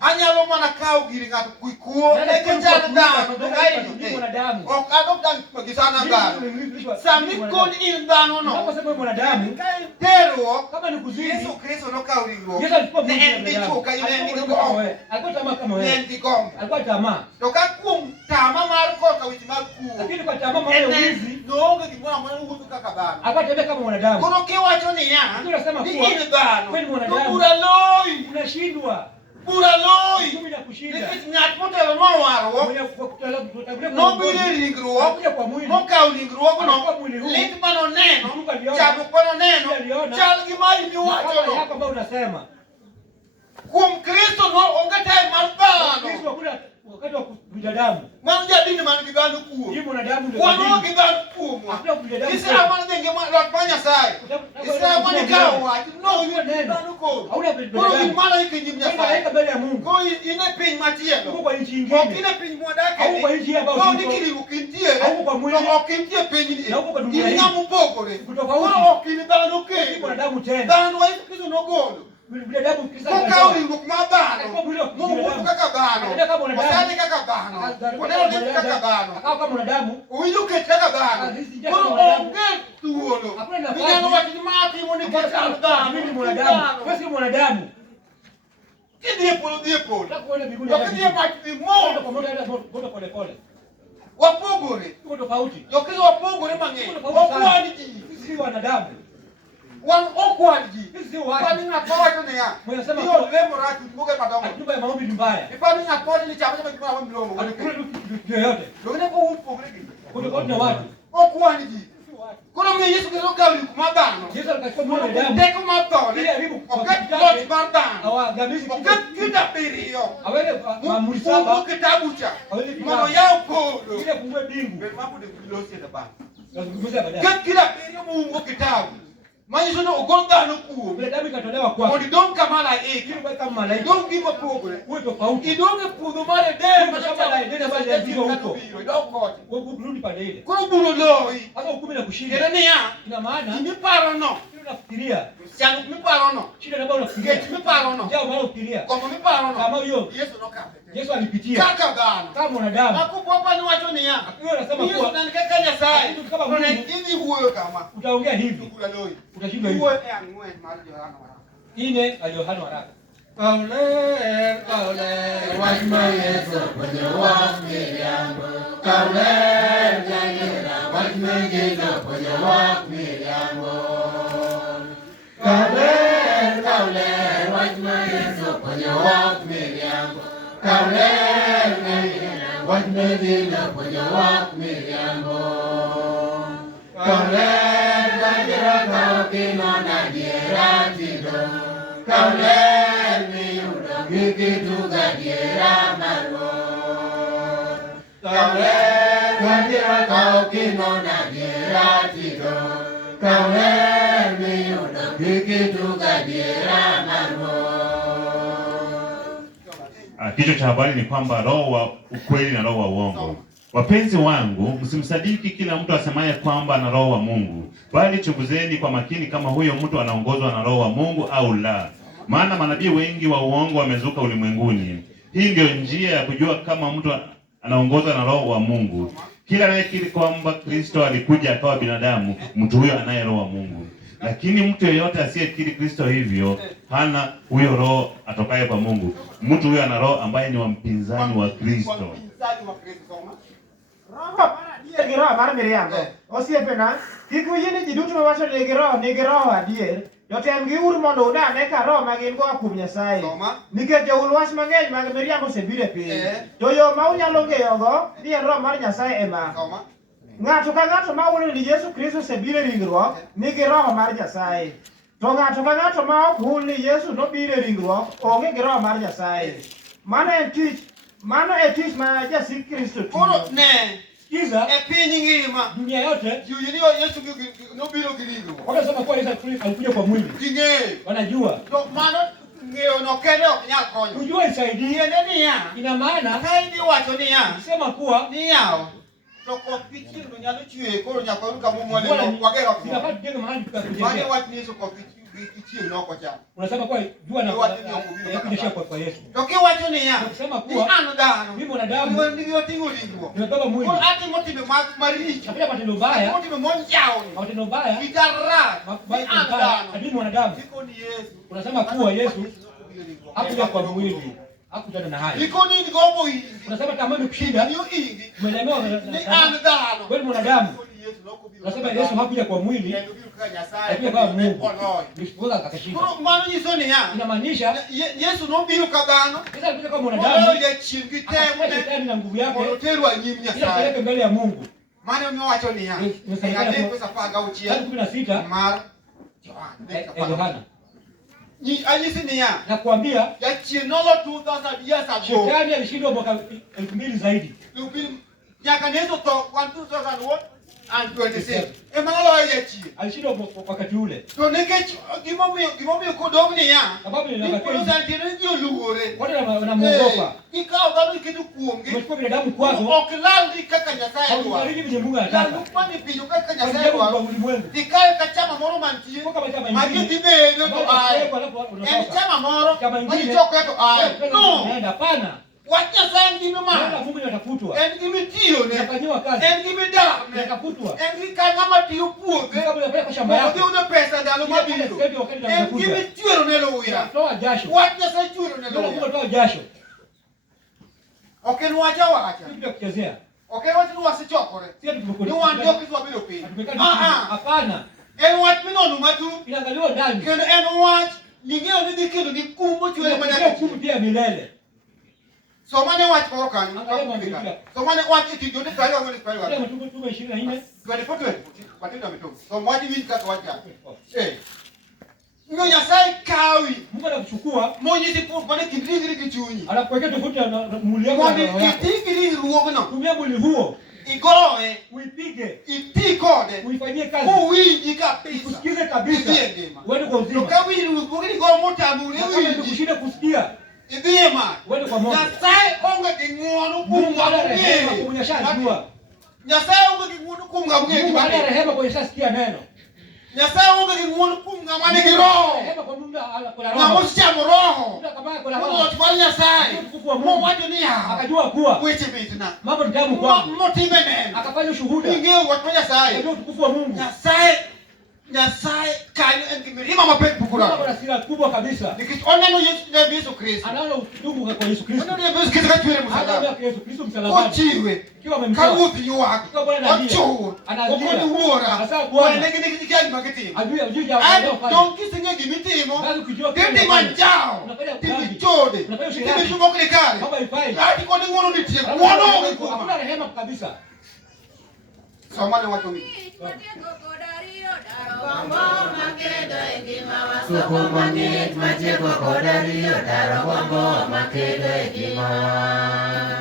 Anyalo mana kawo giri ng'ato kuikuo. Nikech an dhano. To ka Mimi in mwanadamu. ok adok dang' gi sana dhano. Sami kod in dhano no. Unaposema mwanadamu, Ka in terruok. kama ni kuzidi, Yesu Kristo nokawo ringruok. Yesu alikuwa Ne mwili wa en binadamu. dichuo ka in en gi Alikuwa gombo. alikuwa tamaa kama Ne wewe. en gi gombo. Alikuwa tamaa. To ka kuom tama mar korka weche mag kuo. Lakini kwa tamaa mambo ya wizi, Noonge gimoro amora wuotho kaka dhano. akatembea kama mwanadamu. Koro kiwacho niya. Lakini unasema Ni kuwa in dhano. wewe ni To mwanadamu. bura loyi. Unashindwa. Bura loyi. Mimi nakushinda. Nikech ng'at motelo mowarruok. Mwenye kutangulia Nobiro e ringruok. Akuja kwa mwili. Mokawo ringruogno. Alikuwa mwili huu. Lit manoneno. Mungu aliona. Chandruok manoneno. Mungu aliona. Chal gi mari Kama miwachono. yako ambayo unasema. Kuom Kristo no onge time mar dhano. Kristo hakuna wakati wa binadamu. Mano jadini man gi dhano kuo. Hii mwanadamu ndio. Wano kidhano kuo. Hakuna binadamu. Isra amana denge lot panya sai. Isra amana kawa. No kidhano ko. Hauna Ko binadamu. imana ikinyimnya sai. Malaika mbele ya Mungu. Ko ine piny matielo. Huko kwa nchi Ko nyingine. ine piny mwadake. Au kwa nchi ambayo Ko tuko. nikili ukintie. Au kwa mwili. Ko ukintie piny ni. Na huko kwa dunia hii. Inamu pogore. Kutofauti. Ko okidhano ke. Si mwanadamu tena. Dhano wa Yesu nogolo. Binadamu kisa. Ko kauri nguk mabano. Kwa mwili wa Mungu binadamu. kaka bano. Akaenda kama mwanadamu. Wasali kaka bano. Koneno dini kaka bano. Akawa kama mwanadamu. Uwinjo ket kaka bano. Koro onge thuolo. Hakuna nafasi. Minyalo wacho ni matimo ni ket kaka bano. Mimi ni mwanadamu. Wewe si mwanadamu. Kidhi e polo, dhi e polo. Nataka kuenda mbinguni. To kidhi e mach dhi Moja mondo. kwa moja hata moja pole pole. Wapogore. Tuko tofauti. Jokristo wapogore mang'eny. Okwad ji. Sisi si wanadamu. Wan okwad ji. Sisi si watu. Ipani ng'at mawacho niya. Mwenye sema Iyo kwa- lemo rach mbuge madongo. Nyumba ya maombi ni mbaya. Ipani ng'at mawacho ni chama chama gimoro amora milomo. Alikula kitu yoyote. Lokene ko upogore gi. Kuna tofauti na watu. Okwad ji. Koro miyo Yesu Kristo okawo lik mar dhano. Yesu akachukua mwili wa damu. Teko mar thone. Ili aribu kwa Oket kitu loch chake. mar dhano. Awagamizi Oket kit abiriyo. aweke maamuri Fungo saba. kitabu cha. Aweke kitabu. Mondo yaw polo. Ili afungue mbingu. Ben mabude kulosi e baba. Nazungumzia baadaye. Ket kit abiriyo moungo kitabu. Manyiso ni ogol dhano kuom. Binadamu ikatolewa kwake. Mondo idong kama malaika. Ili uwe kama malaika. Idong gima pogore. Uwe tofauti. Idong e puodho mar Eden. Uwe kama Eden ambayo ilianzishwa huko. Idong kote. Urudi pande ile. Koro buro loyi. Hata ukumi na Kendo kushinda. niya. Ina maana Gimiparono. kile unafikiria. Chandruok miparono. Shida ambayo unafikiria. Kech miparono. Jambo ambalo unafikiria. Gombo miparono. Kama hiyo Yesu nokadhe. Yesu alipitia Kaka dhano. kama mwanadamu. Akupopa ni wacho niya. Akiwa anasema Yesu kuwa nan kaka Nyasaye. Kitu kama To ne Mungu. idhi wuoyo kama. Utaongea hivi. Tukula loyi. Utashindwa hivi. Wuoyo e ang'wen mar Johana waraka. Ine ya Yohana waraka. Wach ma Yesu puonjowa miriambo. Kauler janyera wach ma Yesu puonjowa miriambo. Kauler wach ma Yesu puonjowa miriambo. Kauler janyera wach ma Yesu puonjowa miriambo. Kauler janyera ka kinona diera tido. Kauler miyudo gikitu gadiera marwon. Kauler gadiera ka kinona diera tido. Kauler miyudo gikitu gadiera marwon. Kichwa cha habari ni kwamba roho wa ukweli na roho wa uongo. Wapenzi wangu, msimsadiki kila mtu asemaye kwamba ana roho wa Mungu, bali chunguzeni kwa makini kama huyo mtu anaongozwa na roho wa Mungu au la. Maana manabii wengi wa uongo wamezuka ulimwenguni. Hii ndio njia ya kujua kama mtu anaongozwa na roho wa Mungu. Kila anayekiri kwamba Kristo alikuja akawa binadamu, mtu huyo anaye roho wa Mungu. Lakini mtu yeyote asiyekiri Kristo hivyo hana huyo roho atokaye kwa Mungu. Mtu huyo ana roho ambaye ni wa mpinzani wa Kristo. Mpinzani wa Kristo soma. Roho mar adier gi roho mar miriambo. Osiepena, kik uyie ni ji duto mawacho ni nigi roho adier. Jotemgi uru mondo udane ka roho ma gin koa kuom Nyasaye. Soma. Nikech joul wach mang'eny mag miriambo osebiro e piny. To yo ma unyalo ng'eyogo ni en roho mar Nyasaye ema. Soma. Ng'ato ka ng'ato ma hulo ni Yesu Kristo osebiro e ringruok nigi roho mar Nyasaye. To ng'ato ka ng'ato ma ok hul ni Yesu nobiro e ringruok onge gi roho mar Nyasaye. Mano e tich ma jasik Kristo Koro tiyo. ne Kiza e piny ngima. dunia yote Yie ni Yesu nobiro gi ringruok. wanasema kuwa Yesu alikuja kwa mwili. Ging'eyo. Wanajua. To mano ng'eyo no kende ok nyal konyo. Kujua isaidie. Tiende niya. Ina maana Ka idhi wacho niya. sema kuwa Niyawo. To koth gi chieng' no nyalo chwe koro nyaka uru kama mwalelo wagero ot tunafaa moro. tujenge mahali Mane tukakujengea. wach ni Yesu koth gi chieng' no ok ocham. Unasema kuwa jua na kunyesha kwa Yesu. To kiwacho niya. Kusema Ni kuwa an dhano. mimi mwanadamu Nigi oting'o ringruok. nimebeba mwili. Koro atimo timbe maricho. Nafanya matendo mbaya. Atimo timbe monjawni. Matendo mbaya. Gitarach. Ni an dhano. Adui mwanadamu. Iko ni Yesu. Unasema kuwa Yesu hakuja kwa mwili. Hakutana na hayo. Iko ni gombo ingi. Unasema kama umekushinda, Niyo ingi. umelemewa Ni an dhano. wewe mwanadamu. Iko ni Yesu nokobiro. Unasema Yesu hakuja kwa mwili, Kendo biro kaka Nyasaye. alikuja kama Mungu. Oloy. Nisipoza akashinda. Koro mano nyiso niya. Inamaanisha Yesu nobiro ka dhano. Yesu alikuja kama Oloyo mwanadamu. jachien gi Akachukua temne. shetani na nguvu Mondo yake terwa e nyim ili Nyasaye. apeleke mbele ya Mungu. Mane omiwacho niya. E adek pesa paga Mstari auchiel 16 mar Yohana. Yohana. Anyisi niya. Nakwambia Jachien nolo 2000 years ago. shetani alishindwa mwaka 2000 zaidi. nyaka ne to 2026 emalo ya chi Alishinda wakati ule. to nekech gimomiyo kodong ni ya Sababu ni ni wakati. santino ndio luore Watu wanamuogopa. ikao dhano kitu kuonge Umechukua binadamu kwazo. okilal ni kaka nyasaye dwa Haukubariki vile Mungu la anataka. lupani pijo kaka Kwa nyasaye kwa dwa ulimwengu. ikae kachama moro mantie Kwa kama chama magi ingine. dhibedo to ai Unatoka. en chama moro Chama ingine. magichoke to ai no Naenda hapana. wach nyasaye ngima Neno la ma Mungu linatafutwa. en gimitiyo ne Inafanyiwa kazi. en gimidam ne Inatafutwa. en gikang'ama tiyo puothe Kama unapeleka kwa shamba mondo yako. giyudo pesa ndalo mabiro en gimichwero ne luya Toa jasho. wach nyasaye chwero ne Neno la Mungu luya toa jasho. ok en wach awacha Kitu cha kuchezea. ok en wach ni wasechokore Sio ni wan jokristo wabedo piny Hapana. en wach minono matut Inaangaliwa ndani. kendo en wach ning'eyo ni dhi kelo gi kum mochwere Inakuja hukumu pia milele. somane wach moro kanyo Angalia Biblia. somane wach e Tito 24 Kama tume 24. 24 watindo mitongo som wach winj kaka wach gani ng'eyo Nyasaye kawi Mungu anakuchukua, monyisi pur mane kind ringri gi chunyi anakuwekea tofauti na mwili wako na mondo roho yako. iti gi ringruogno Tumia mwili huo, igoye uipige, iti kode uifanyie kazi. uwinji kabisa Usikize kabisa. idhi e ngima Uende kwa to uzima. ka winjruogni go motamore Kama winji imekushinda kusikia, idhi e mach uende kwa moto. Nyasaye onge gi ng'uono kuom Mungu ana rehema ng'ato kwa unyashajua. Nyasaye onge gi ng'uono kuom ng'ama ng'eyo Mungu ana gima rehema kwa unyashasikia neno. Nyasaye onge gi ng'uono kuom ng'ama nigi roho Rehema kwa Mungu kuna ng'ama roho. osechamo roho Mungu kama kuna mondo roho. ot mar Nyasaye Utukufu wa Mungu. mowacho niya Akajua kuwa weche mitna mambo ni tamu kwangu. motime neno Akafanya ushuhuda. ing'eyo wach mar Nyasaye Akajua utukufu wa Mungu. Nyasaye kanyo en gi mirima mapek Mungu pukura ana sira kubwa kabisa. nikech oneno Yesu Kristo Anaona utukufu kwa Yesu Kristo. oneno Yesu Kristo ka chwere msalaba Anaona Yesu Kristo msalabani. kochiwe Kiwa ka amemtoa. ruoth ywak Kiwa Bwana analia. ochuo Analia. okoni wuora Sasa Bwana. negi gima gitimo Ajui ya dong kiseng'e gimitimo bali ukijua timo anjao timi chode timi chumokni kare Baba ifai. ati koni ng'uono nitie ng'uono onge Hakuna kuoma rehema kabisa. somane wacho ni Suku mangit machiko kodario daro gombo makedo e gimawa.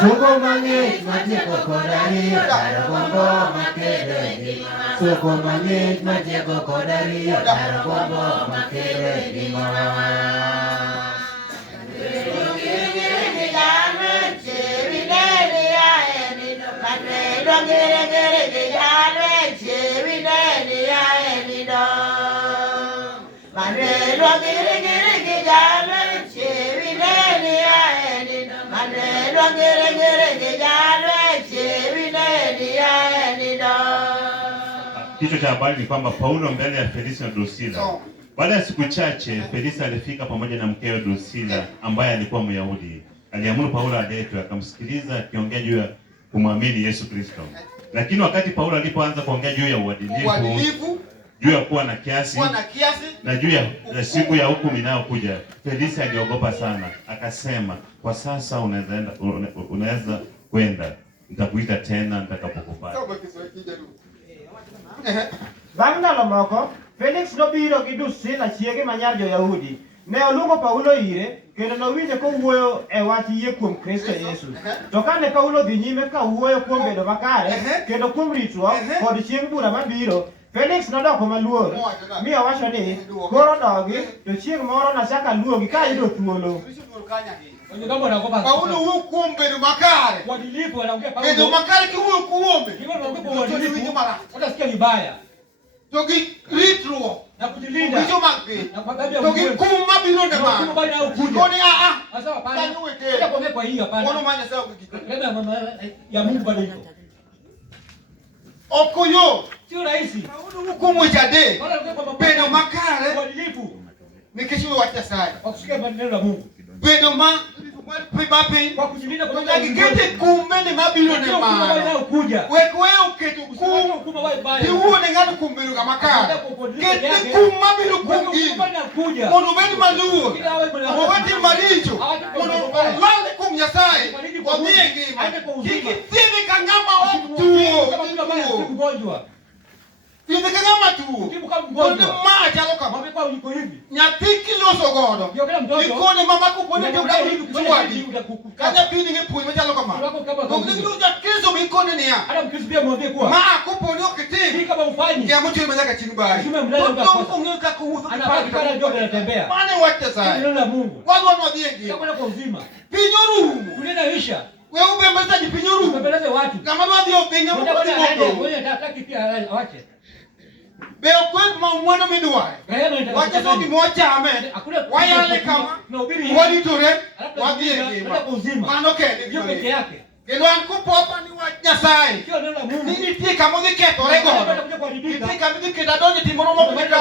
Suku mangit machiko kodario daro gombo makedo e gimawa. Suku mangit machiko kodario daro gombo makedo e gimawa. Kichwa cha habari ni kwamba Paulo mbele ya Felisi na Drusila. Baada ya siku chache, Felisi alifika pamoja na mkewe Drusila ambaye alikuwa Myahudi. Aliamuru Paulo aletwe, akamsikiliza akiongea juu ya kumwamini Yesu Kristo. Lakini wakati Paulo alipoanza kuongea juu ya uadilifu, juu ya kuwa na kiasi na juu ya siku ya hukumu inayokuja, Felisi aliogopa sana. Akasema, kwa sasa unaweza kwenda, nitakuita tena nitakapokupata. Bang' ndalo moko, Felix nobiro gi Drusila chiege ma nyar jo-Yahudi. Ne oluongo Paulo ire, kendo nowinje kowuoyo e wach yie kuom Kristo Yesu. To kane Paulo dhi nyime ka wuoyo kuom bedo makare, kendo kuom ritruok kod chieng' bura mabiro, Felix nodoko maluor, mi owacho ni, koro dogi, to chieng' moro nachak aluongi ka ayudo thuolo. Paulo wuok kuom bedo makare Uadilifu anaongea bedo Paulo. makare kiwuok kuome Kiwa anaongea kwa uadilifu, utasikia vibaya. to gi ritruok Na kujilinda. wicho mag piny Na kwa sababu ya to gi ukweli. kum mabiro ne Hukumu mano bado inayokuja. koni aa Sasa hapana. kanyo wekele Hata kuongea kwa hii hapana. ng'uono ma Nyasaye onge giko Rehema ya mama ya Mungu bado iko. ok oyot Sio rahisi. Paulo wuok kuom weche adek Bado anaongea kwa bedo makare uadilifu. nikech iwe wach Nyasaye Kwa kusikia neno la Mungu. bedo mapiny Kwa kujilinda kwa nyaka ikete kum bende mabiro ne Hukumu bado mano inayokuja. wek weyo keto kum Hukumu bado baya. iwuone ng'ato kuom bedo ga makare ketne kum mabiro kuom gino mondo obed maluor mondo owetim maricho mondo olal kuom Nyasaye odhi e ngima kik ithiedhe ka ng'ama ok tuo Mgonjwa. Ini kama tu. Ukibuka Ndio mgonjwa. ma chalo kama. Mama kwa uko hivi. Nyathi kiloso godo. Ndio kila mtoto. Ikone mama kupone ndio Ndio hivi kuchwadi. Kanya pini ngepuonj machalo kama. Ndio ndio Kristo mikone ni ya. Hata Mkristo pia mwambie kuwa. Ma kupone okiti. Hii kama ufanye. Ndio mtu mmoja chini bai. Usime mdai Ndio ngeka kuhusu anapaka ndio anatembea. Maana wacha sasa. Neno la Mungu. Watu wanodhienge. Kama kwa uzima. Pinyoru. Tunaisha. Wewe ubembeza jipinyoru. Ubembeleze watu. Kama ndio binga mko. Wewe hataki pia awache. Be okwet ma mwana midwa. Wacha soki moja amen. Wayale kama. Wali tore. Wadhienge. Mano kende. Ndio peke yake. Kendo ankupo hapa ni wa Nyasaye. Sio neno la Mungu. Nini tika mo diketo rego. Tika mi diketa donye timoro mo kumeka.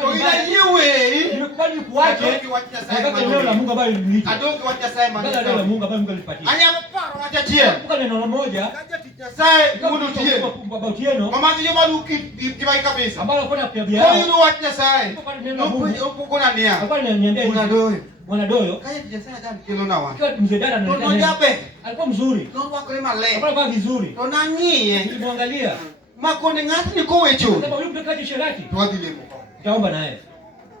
To ila yewe. Nimekubali kuache. Nataka neno la Mungu ambalo liniita. Adoki wa Nyasaye Nataka neno la Mungu ambalo Mungu alipatia. Anya paro wacha chie. Kumbuka neno moja. Kaja Nyasaye mundu tie. Baba tieno. Mama ndio maluki kibai kabisa. Ambalo kwa pia Kwa bia. hiyo wa Nyasaye. Kumbuka neno la Mungu. Upo na nia. Hapa niambia Una doyo. Mwanadoyo. Kaja Nyasaye kama kilo na wa. Kwa mzee dada Ndio jabe. alikuwa mzuri. Ndio wako lema le. Alikuwa vizuri. Ndio nanyie. Nilimwangalia. Makone ngati niko wecho. Sasa huyu mtoto kaje sherati. Tuadile mko. Taomba naye.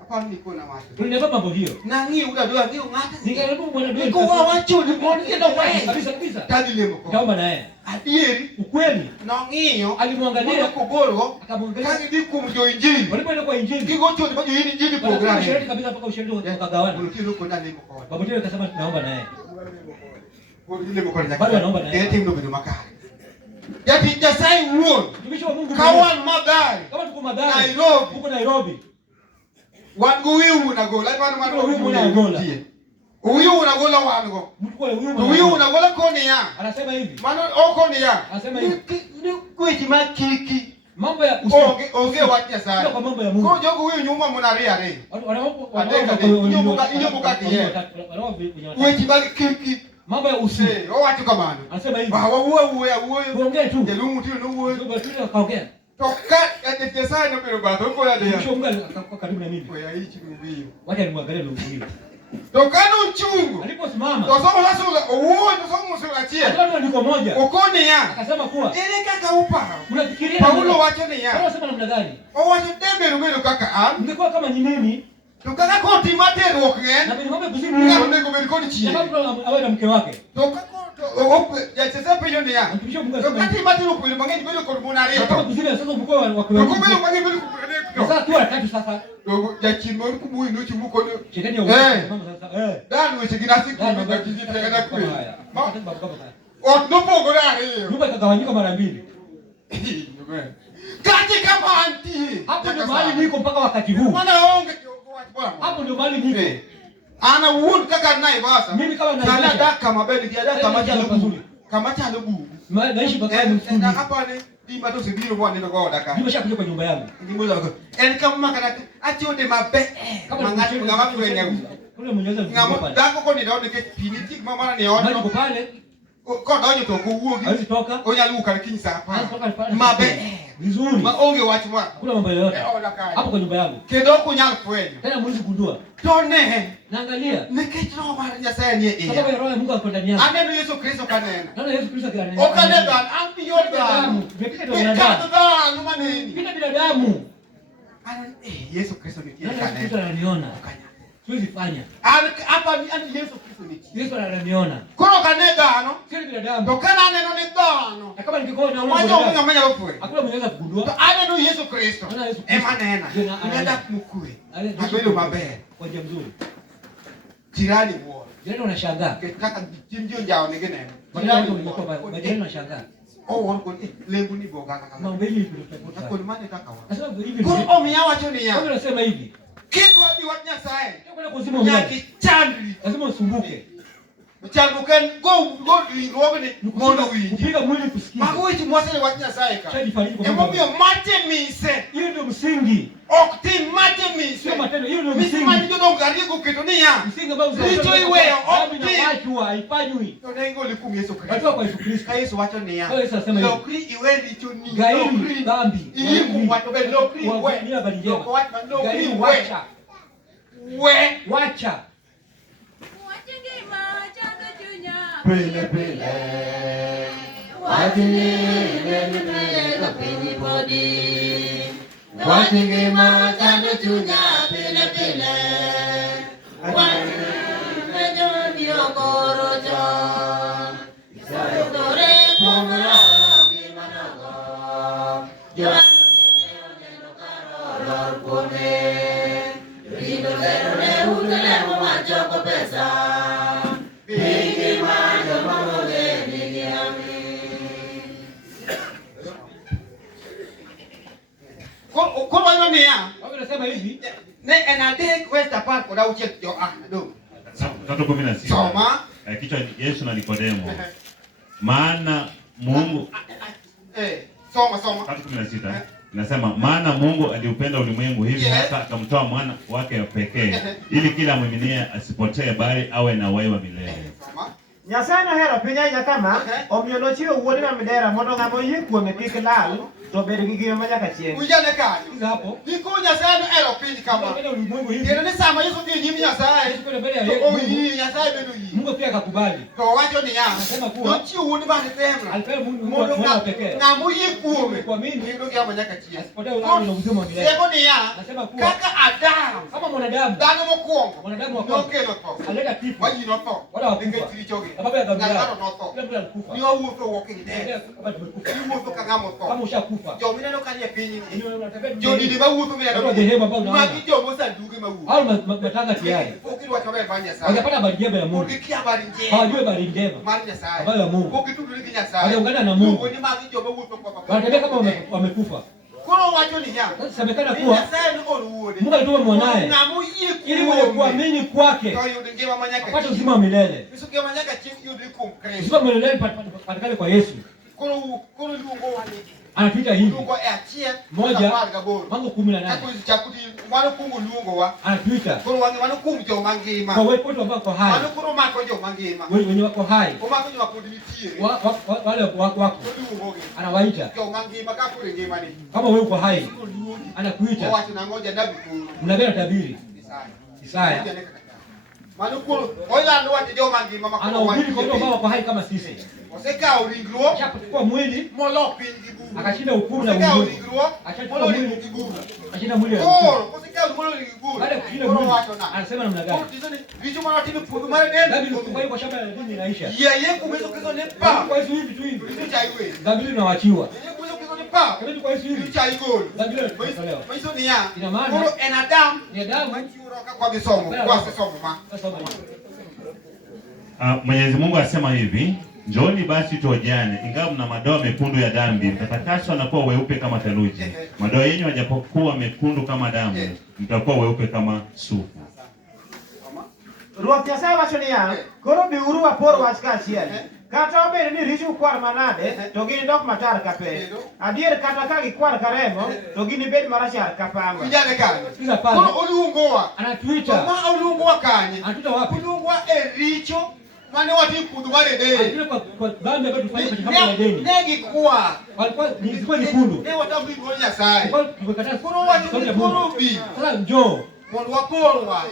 Hapa niko na watu. Tulinepa mambo hiyo. Nangi udadoa ndio ngati. Nikajaribu mwanadoyo. Niko wa wacho ni mbona ndio wewe. Kabisa kabisa. Tadile mko. Taomba naye. Adieri. Ukweli. Nong'iyo. Alimwangalia kogoro. akamwangalia. Kangi diku mjo injili. Walipoenda kwa injili. Kigocho ni bajo injili program. Sherati kabisa mpaka ushiriki wakagawana. Ulitilo kwenda nimo kwa. Babu tena akasema tunaomba naye. Ile mko na. Bado anaomba naye. Eti ndo bidu makali. Yati Nyasaye wuon. Mtumishi wa Mungu. Kawan magari. Kama tuko Madari. Nairobi. Huko Nairobi. Wangu wiu na gola. Bado mwana Huyu unagola. Huyu unagola wango. Mtu Huyu unagola koni ya. anasema hivi. Mano koni ya. Anasema hivi. Ni kweji makiki. Mambo ya Onge wacha sio sana. kwa mambo ya Mungu. Kwa jogo huyu nyuma mnaria re. Kweji makiki. Mambo ya usi. O watu kamano. Anasema hivi. Ba uwe. Tuongee tu. Jelumu tu no uwe. Ndio bado kaongea. Toka ya sana no pero ba to ko ya de. Mshonga akakuwa karibu na mimi. Kwa ya hichi mbio. Wacha nimwangalie ndugu hiyo. Tokana uchungu. Aliposimama. Tosoma la sura. Uwe tosoma sura chia. Ndio ndiko moja. Ukone ya. Akasema kuwa Ile kaka upa. unafikiria Paulo wacho ni ya. Paulo sema namna gani? O wacho tembe ngelo kaka am. Ungekuwa kama ni mimi Tokana ko timate roken. na mimi ngombe Ngalo kuzidi. nego belikoni chia. Sababu awe na mke wake. Toka ko ya sasa penyo ni ya. Mtumishi wa Mungu anasema. Tokati mate ro kweli mangeni belo ko muna re. Kama kuzidi sasa mkoa wa Ko belo mangeni belo ko re. sasa tu wakati sasa Ya chimo ku bui no chimu ko. shetani ya uongo mama sasa Dan we chigina siku Dani, kwa kijiji tena kwa. Ma O no pogo re. nyumba ikagawanyika mara mbili. Kati kama anti. Hapo ndio mahali niko mpaka wakati huu. Mwana onge bwana. Hapo ndio mahali niko. Ana uun kaka nai basa. Mimi kama na Kana daka mabeli dia daka maja lugu. Kama cha lugu. naishi mpaka msuni. Na hapa ni dimba to sibiro bwana ndio kwa daka. Nimeshakuja kwa nyumba yangu. Ndimula ko. Kama makana ati ode mabe. Mangati ngama kwenya. Kule mwenyeza Ngama dako ko ni daone ke piniti mama ni Maji ono. kwa pale. Ko donyo to ko wuogi. Hawezi toka. Onya lugu kan kinsa Hawezi hapa. toka pale. Mabe. Vizuri. Ma onge watu mwa. Hakuna mambo yoyote. Hapo kwa nyumba yangu. Kendo kunyal kwenyo. Tena mwezi kugundua. Tone. Naangalia. Nikitro mara Nyasaye ni Sababu ya roho ya Mungu ako ndani yangu. Aneno Yesu Kristo kanena. Naona Yesu Kristo akilani. Okanega ampi yoda. Vipita vya binadamu. Kata numa nini? Vipita binadamu. Yesu Kristo ni Naona Yesu Kristo kanena. ananiona. Siwezi fanya. Hapa ni Yesu Kristo ni. Yesu ananiona. Kono kanega ano. Sio binadamu. Tokana aneno ni dano. Na kama ningekuwa na Mwanzo Mungu. unga manya lopwe. Hakuna mwenye kugundua. Aneno Yesu Kristo. Naona Yesu Kristo. Emanena. Ndio, Unaenda kumkue. Ale- Abelo mabe. Kwa njia nzuri. Jirani wo. Jirani unashangaa. Kaka jimjo njao ni genene. Majirani walikuwa majirani wanashangaa. Oh wako lembu ni boga kaka. Mambo hili tulipata. Nakoni mane kaka. Nasema hivi. Ko omiya wacho ni ya. Kama nasema hivi. Kitu hadi wa Nyasaye. Kwenda kuzima umeme. Nyaki chandri. Lazima usumbuke. Chanduken go ringruogni mondo winji. Kupiga mwili kusikia. Mago weche mwasene wach Nyasaye ka. Chaji fariki kwa Emomiyo mate mise. hiyo ndio msingi. Ok tim mate mise. Sio matendo, hiyo ndio Misi msingi. mani jodong karigo keto niya. Msingi ambao Richo iweyo ok na tim. watu haifanywi. To nengo likum Yesu Watu Kristo. kwa Yesu Kristo. Ka Yesu wacho niya. Kwa Yesu anasema hivi. Lokri iwe richo ni. Gairi dhambi. Iyiku wacho be lokri Wa iwe. dunia habari njema. Loko wacho lokri Gairi iwe. wacha. Wacha. Pile pile, wajini, pile pile, pile pile, Watingima tando chunya pile pile. Watingejo biogorojo. Sayogore kumra bimanago. Joano simeo neno karo lor kone. Rido lero utele machoko pesa. Bigi majo mamole bigi ami. Kwa wano niya, Wao nasema hivi, ne enade kwesta park kwa uchek jo do. Mstari 16. Soma. Kichwa Yesu na Nikodemo. Maana Mungu Soma. Mstari 16. Inasema maana Mungu aliupenda ulimwengu hivi hata akamtoa mwana wake pekee ili kila amwaminie asipotee bali awe na uhai wa milele. Soma. Nyasaye nohero piny ahinya kama omiyo nochiwo wuode ma midera mondo ng'ama oyie kuome kik lal to bed gi ngima manyaka chieng'. Ujane kanyo. hizo hapo. Niko Nyasaye no ero piny kama. Kama ulimwengu hivi. Ndio ni sama Yesu pia nyimi Nyasaye. Yesu kwenda mbele ya To Yesu. oyi Nyasaye bedo yi. Mungu pia akakubali. To wacho niya. Anasema kuwa Nochiwo wuode bang' temra. alipenda Mungu Mondo mwana pekee. ng'ama oyie kuome. Kuamini Ndio ngima manyaka chieng'. asipotee ulalo na uzima wa milele. Sego niya. Anasema kuwa Kaka Adam. kama mwanadamu, Dhano mokwongo. mwanadamu wa kwanza Nokelo tho. aleta kifo. Waji notho. Wala wakufa. Nikech richogi. Sababu ya dhambi Ng'ato yao. notho. Kila mtu alikufa. Ni wawuotho walking dead. Kama tumekufa. Iwuotho ka ng'ama Kama otho. ushakufa. Jo mineno kanie piny ni. Ndio unatembea Jodini mawuotho Watu wa mineno. dhehebu ambao unaona. Magi jomo sanduge mawuotho. Hao matanga tayari. Ukirwacho ber mar Nyasaye. Hawajapata habari njema ya Mungu. Ukikia habari njema. Hawajui habari njema. Mar Nyasaye. Habari ya Mungu. Ukitudri gi Nyasaye. Hawajaungana na Mungu. Mungu ni magi joma wuotho kwa baba. Wanatembea kama wamekufa. Koro wacho ni ya. Sasa semekana Ni kuwa Nyasaye ni oro wuode. Mungu alituma mwanae Ng'ama oyie ili mwenye kuamini kwake To yud ngima manyaka apate uzima wa milele. Yesu ngima manyaka chieng' yudri kuom Kristo. Uzima wa milele patikane kwa Yesu. Koro luongo wani. Anatuita hivi. Luongo e achiel. Moja, apar gaboro. Mambo 18. Kako chakuti mano kuongo luongo wa. Anatuita Koro wange mano kuom joma ngima. kwa wetu ambao wako hai. Mano koro mako joma ngima. Wenye wako hai. Omako joma pod nitiere. Wale wako. Oluongogi. Anawaita. Joma ngima kako e ngimani. Kama wewe uko hai, Koro luongi. anakuita. Owacho nang'o janabi koro. Mnabii anatabiri. Isaya. Isaya. Mano koro oyando wacho joma ngima makoro Anahubiri kwa watu ambao wako hai kama sisi. Osekawo ringruok Akachukua mwili, molo piny gi buru. akashinda hukumu na Osekawo ulimwengu. ringruok Akachukua molo mwili, ringruok gi buru. akashinda mwili na hukumu. Koro osekawo molo ringruok gi buru. Baada ya kushinda Koro mwili, wacho na. anasema namna Koro gani? tizo ni richo mano timo puodho mar Dhambi dend. ilikuwa kwa shamba la dini inaisha. Yeye kumezo kizo ni Kwa pa. Yesu hivi tu hivi. Richo cha iwe. Dhambi linawachiwa. Yeye kumezo kizo ni pa. Kwa kwa Yesu hivi. Richo cha igol. Dhambi linatolewa. Maiso ni ya. Ina maana Koro en Adam. ni Adamu. Machiwo roka kwa gisomo. Kwa somo ma. Sasa Mwenyezi Mungu asema hivi, njooni basi tuojiane, ingawa mna madoa mekundu ya dhambi, mtatakaswa na kuwa weupe kama theluji. Madoa yenu yajapokuwa mekundu kama damu, mtakuwa weupe kama sufu. Ruoth Nyasaye wacho niya, koro biuru wapor wach kaachiel. Kata obedo ni richo kwar manade, to ginidok matar ka pe. Adier kata ka gikwar ka remo, to ginibed marachar ka pamba. Ujane kanyo. sikiza pale. Koro oluongowa. Anatuita. Ma oluongowa kanye. Anatuita wapi? Oluongowa e richo mane watimo puodho mar Eden. Anatuita kwa dhambi ambayo tulifanya katika shamba la dini. Ne gikwar. Walikuwa zilikuwa nyekundu. Ne watamo luongo Nyasaye. Kwa tukakataa. Koro wacho ni koro bi. Sasa njoo. Mondo waporwa.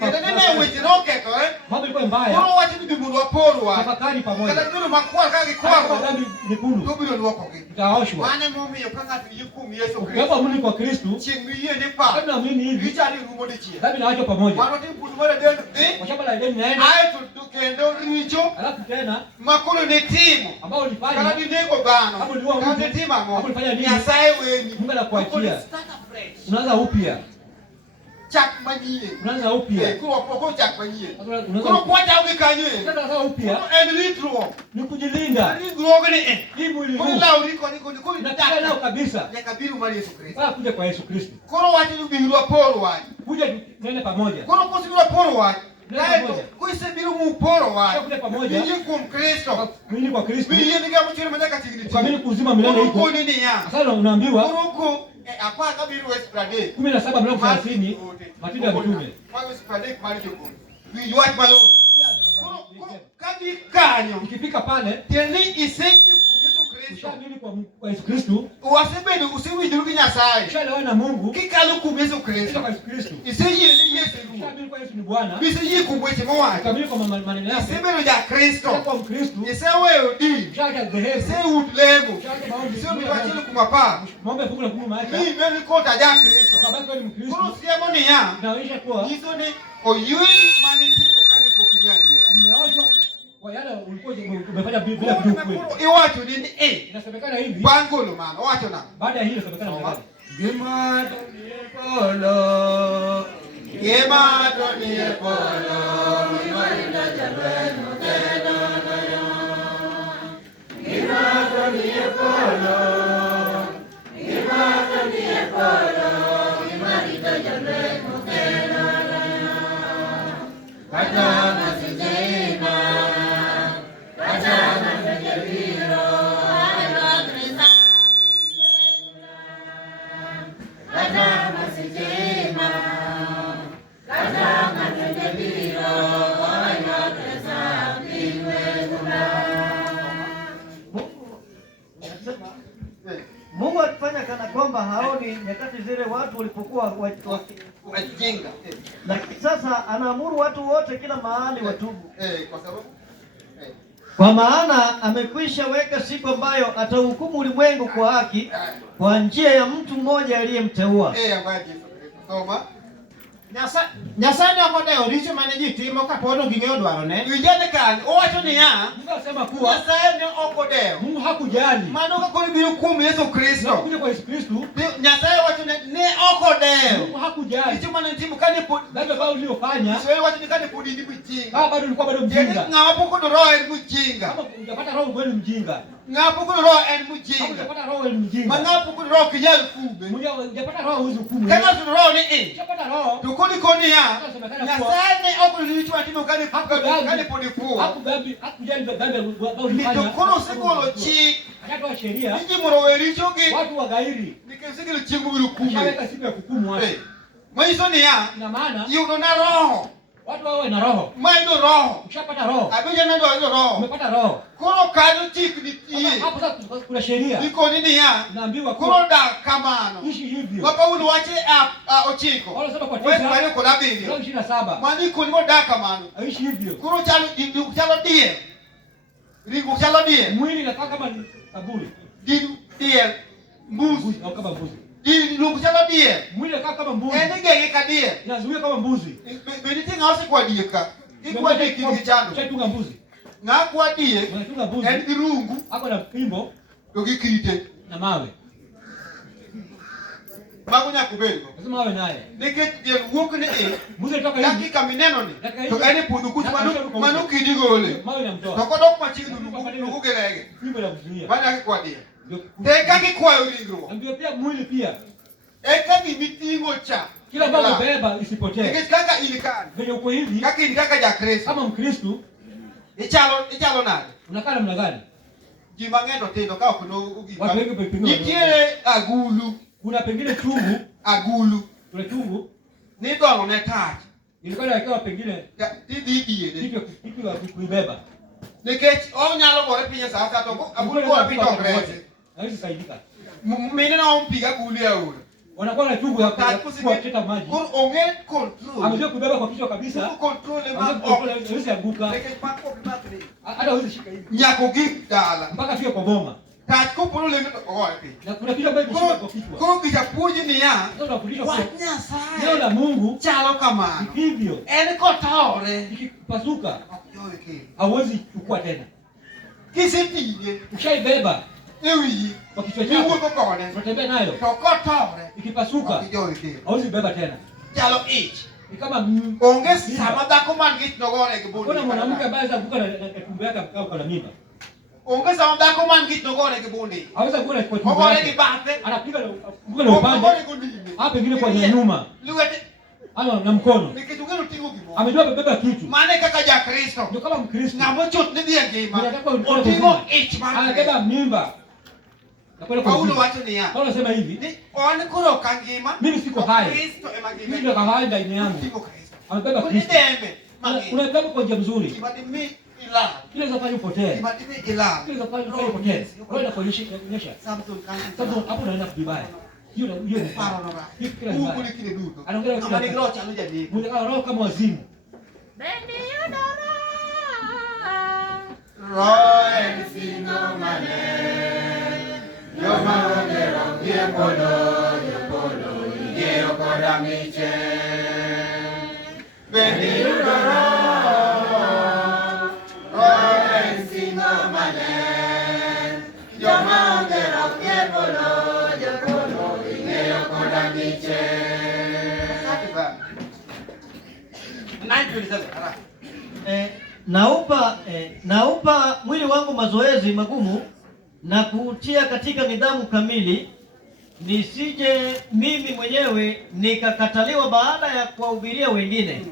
Kendo ne weche nokethore. Mambo ilikuwa mbaya. Koro wacho ni bi mondo waporwa. Tafakari pamoja. Kata koro makwar ka Kama gikwar. dhambi nyekundu Tobiro luokogi. itaoshwa. Mane momiyo ka ng'ato yie kuom Yesu Kristo. Ukiwapa mwili kwa Kristo, Chieng' miyie ni pa. kabla naamini hivi, Richo ari rumo dichiel. dhambi inaachwa pamoja. Mano watimo puodho mar Eden dhi. Kwa shamba la Edeni naenda, Aeto kendo richo alafu tena makoro ne timo. ambao Kata ulifanya dinego dhano. Hapo ndio Kata Mungu. timo ang'o. Hapo ulifanya nini? Nyasaye weni. Mungu anakuachia. Start afresh. Unaanza upya. Chak manyien. Unaanza upya. Koro chak manyien. Unaanza Koro upya. kwachawgi kanyo e. Unaanza upya Koro en ritruok. ni kujilinda. Ringruogni e. Hii mwili Koro huu lawri koni koro nataka nao kabisa. nyaka biro mar Yesu Kristo. Sasa kuja kwa Yesu Kristo. Koro wacho ni biru apor wach. Kuja nene pamoja. Koro kosebiro apor wach. Neno Kaeto pamoja. kosebiro muporo wach. Kuja pamoja. Yie kuom Kristo. Mwili kwa Kristo. Yie ni gamo chiro manyaka tigni Kuamini kuzima milele iko. Koro koni niya. Sasa unaambiwa Koro ko apar kabiro wes pradek. 17 mlango 30 Matendo ya Mitume. Wes pradek mar jokon. Winj wach malong'o. Koro ka gikanyo. Ukifika pale Tiende ni iseyie kuom Yesu Kristo. Ukishaamini kwa Yesu Kristo, wasebedo usiwinjuru gi Nyasaye. ukishaelewana na Mungu, Kikalo kuom Yesu Kristo. kwa Yesu Kristo. Iseyie ni Yesu. Ukishaamini kwa Yesu ni Bwana, Iseyie kuom weche mowacho. ukaamini kwa maneno yake, Isebedo ja Kristo. kwa Mkristo, Iseweyo din. ukishaacha dhehebu, Isewut lemo. ukishaacha maombi, Isebedo achiel kuom apar. maombi ya fungu la 10 maacha, Mimi bende kota ja Kristo. ukabaki wewe ni Mkristo, Koro siemo niya, inaonyesha kuwa nyiso ni oyueyi mane timo kane pok ing'eyo adiera. umeoshwa kwa yale ulikuwa umefanya bila kujua kweli. Iwacho ni Inasemekana hivi, bang' golo mano, owacho nang'o? baada ya hilo inasemekana Soma. mlangani. Gima to nie polo. Gima to nie polo. Iwarindo jalweny otelo loyo. Gima to nie polo. Gima to nie polo. Iwarindo jalweny otelo loyo. Kata masijema. Kata masijebiro. Aywa Krista. Kata masijema. Kata masijebiro. Aywa Krista. Mungu alifanya kana kwamba haoni nyakati zile watu walipokuwa Wajinga. lakini sasa anaamuru watu wote kila mahali watubu. Kwa sababu Kwa maana amekwisha weka siku ambayo atahukumu ulimwengu kwa haki kwa njia ya mtu mmoja aliyemteua. ambaye Yesu Kristo. Soma. Nyasaye ok odewo richo mane ji timo kapod ok ging'eyo dwarone. Winjane kan, owacho niya, Mungu anasema kuwa Nyasaye ne ok odewo. Mungu hakujali. Mano ka koro biro kuom Yesu Kristo. Kuja kwa Yesu Kristo, Nyasaye wacho ne ok odewo. Mungu hakujali. Richo mane timo kane pod Dhambi ambayo uliyofanya, Israeli wacho ni kane pod in mjinga. kama bado ulikuwa bado Yeye mjinga. ng'ama pok oyudo roho en mjinga. Kama hujapata roho wewe ni mjinga. Ng'ama pok oyudo roho en Kama mjinga. hujapata roho wewe ni mjinga. Ma ng'ama pok oyudo roho ok inyal kume. Hujapata roho huwezi hukumu. Ka ng'ato oyudo roho ni Hujapata roho, to koni koni ya Nyasaye ne ok oyudo richo matimo kane pod ifuwo. hakujali dhambi ambayo To ulifanya. koro osekolo chik Akatoa sheria, ni ji mondo owe richogi watu wagairi. nikech osekelo chieng' mobiro kume. Shaweka siku ya kuhukumu watu. Manyiso niya, Ina maana yudo na roho. watu wawe na roho. Mayudo roho. Ukishapata roho, Abeja nado ayudo roho. umepata roho. Koro kanyo chik nitie. Hapo sasa kuna sheria. Ikoni niya, Naambiwa koro kuwa dak kamano. ishi hivyo. Ma Paulo wache ochiko. Wala sema kwa Wewe tisa, bali kod abiriyo. roho 27. Mani ikoni modak kamano. Aishi hivyo. Koro chalo diel. Ringo chalo diel. Mwili inakaa kama kaburi. Diel. Mbuzi. Au kama mbuzi. Ringo chalo diel. Mwili inakaa kama mbuzi. En igeng'e ka diel. Inazuia kama mbuzi. Be nitie ng'ama osekwa diek ka. Ikwa diek gi chando. Chatunga mbuzi. Ng'a kwa diek Unatunga mbuzi. en gi rungu Hapo na fimbo to gi kite. na mawe. Mago nyaka obedgo. Lazima awe naye. Nikech diel wuok ni Mbuzi anatoka hivi. dakika mineno ni to en e puodho kuch mano kidi gole. Mawe To inamtoa. kodok machiegni lungu gi rege. Fimbo inamzuia. Mano nyaka kwa diel. Ndio. Te ka gikwayo ringruok. Ndio pia mwili pia. Eka gimiting'o cha. Kila baba beba isipotee. Nikech kaka in kani. Venye uko hivi Kaka in kaka jakristo. kama Mkristo Ichalo nade. unakaa namna gani? Ji mang'eny to tindo ka ok Watu wengi pengine nitiere agulu. kuna pengine chungu, Agulu. kuna chungu Nidwaro ne tach. ilikuwa inawekewa pengine Tidhi idiene. kitu ya kuibeba. Nikech onyalo gore piny e sa asaya to agulu gore piny to ok resi. Hawezi saidika. Mine na ompiga agulu e aora. Wanakuwa na chungu ya Tach kuwateka maji. koro ong'e control. Amejua kubeba kwa kichwa kabisa. Control ema Hawezi anguka. Nikech mak ok makre. Hata hawezi shika hivi. Nyaka ogik dala. Mpaka afike kwa boma. Tach kopolo lenge to ogoye piny. Na kuna kitu ambacho kimeshika kwa kichwa. Koro gichapuonji niya, Sasa tunafundishwa kwa wach neno Nyasaye la Mungu chalo kamano. hivyo. En kotore Ikipasuka ok jowe kendo. hauwezi chukua tena. Kiseting'e Ukishaibeba e wiyi kwa kichwa chako iwuotho kode unatembea nayo, to kotore ikipasuka ok jowe kendo. hauwezi beba tena. Chalo ich. Ni kama Onge sama dhako man gi ich nogore gi bundi. kuna mwanamke ambaye anaweza kuvuka na tumbo yake au kwa mimba. Onge sama dhako man gi ich nogore gi bundi. Hawezi kuona kwa tumbo Ogore gi yake. bathe. Anapiga na upande Ogore gi nyime. hapa pengine kwa nyuma Lwete ama na mkono. nikech ongeno ting'o gimoro. Amejua bebeba kitu. Mane kaka jakristo. Ndio kama Mkristo. Ng'ama ochot ni dhi e ngima. Unataka Oting'o ich mar Kristo. anabeba mimba. Na kwenda kwa Paulo uzima. wacho niya. Paulo anasema hivi, Ni on koro ka ngima. mimi siko hai. Kristo ema Mimi ngima. ndio kawaida ndani yangu. Oting'o Kristo. Amebeba Kuni Kristo. dembe. Mang'eny. Unabeba kwa njia nzuri. Gima dimi ila. Kile zafanya upotee. Kimatimi ila. Kile zafanya upotee. Wewe unakuonyesha. Samson kangu. Sababu hapo unaenda vibaya. Hiyo ni Para na. Kile Mungu kile duto. anaongea kama ni rocha aloja ni. Mungu roho kama wazimu. Bendi yudara. Roy singo mane. Yoma ngero yepolo igeo koda miche. Bendi yudara. Roy singo mane. Yoma ngero yepolo igeo koda miche. Sasa. 9:27. Naupa mwili wangu mazoezi magumu na kuutia katika nidhamu kamili, nisije mimi mwenyewe nikakataliwa baada ya kuwahubiria wengine.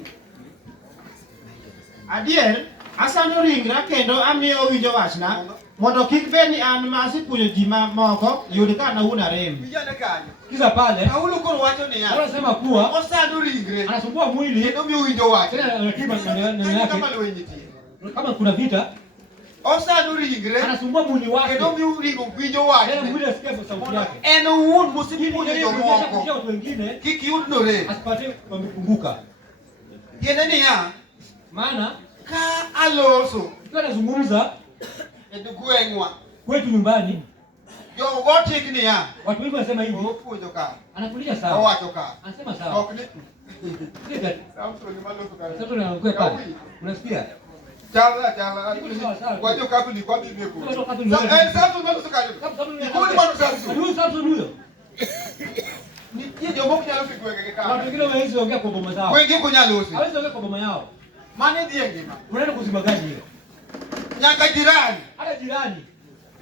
Adier, asano ringra kendo amiyo winjo wachna mondo kik bed ni an ma asipuonjo ji moko yud ka nauna rem. Vijana kanyo. Kiza pale. Paulo koro wacho ni ya. Anasema kuwa Osando ringre. anasumbua mwili. Kendo miyo winjo wacho. Tena ratiba ndani yake. Kama lwenye tie. Kama kuna vita, Osando ringre. anasumbua mwili wake. Kendo miyo winjo wacho. Tena mwili asikie sauti yake. Eno uun musipuonjo jomoko. Watu wengine Kik yudnore. asipate wamepunguka. Tiende ni ya. Maana Ka aloso. ikiwa anazungumza Edugwengwa. kwetu nyumbani, Jogo gotik ni ya. watu wengi wanasema hivi, Opuonjo ka. anafundisha sawa. Owacho ka. Anasema sawa. Ok ni. Sika, Samson ni maloso ka. sasa tunaongea pale. Unasikia? Chala. Kwa hiyo Catholic kwa Biblia kuu. Samson maloso ka. Ikoni mano Samson. Huyu Samson huyo. Ni jomoko nyalo sigwege ka. Watu wengine hawezi ongea kwa boma zao. Wengi ko nyalo si. Hawezi ongea kwa boma yao. Mane dhie ngima. Unaenda kuzima gani hiyo? Nyaka jirani. Hata jirani,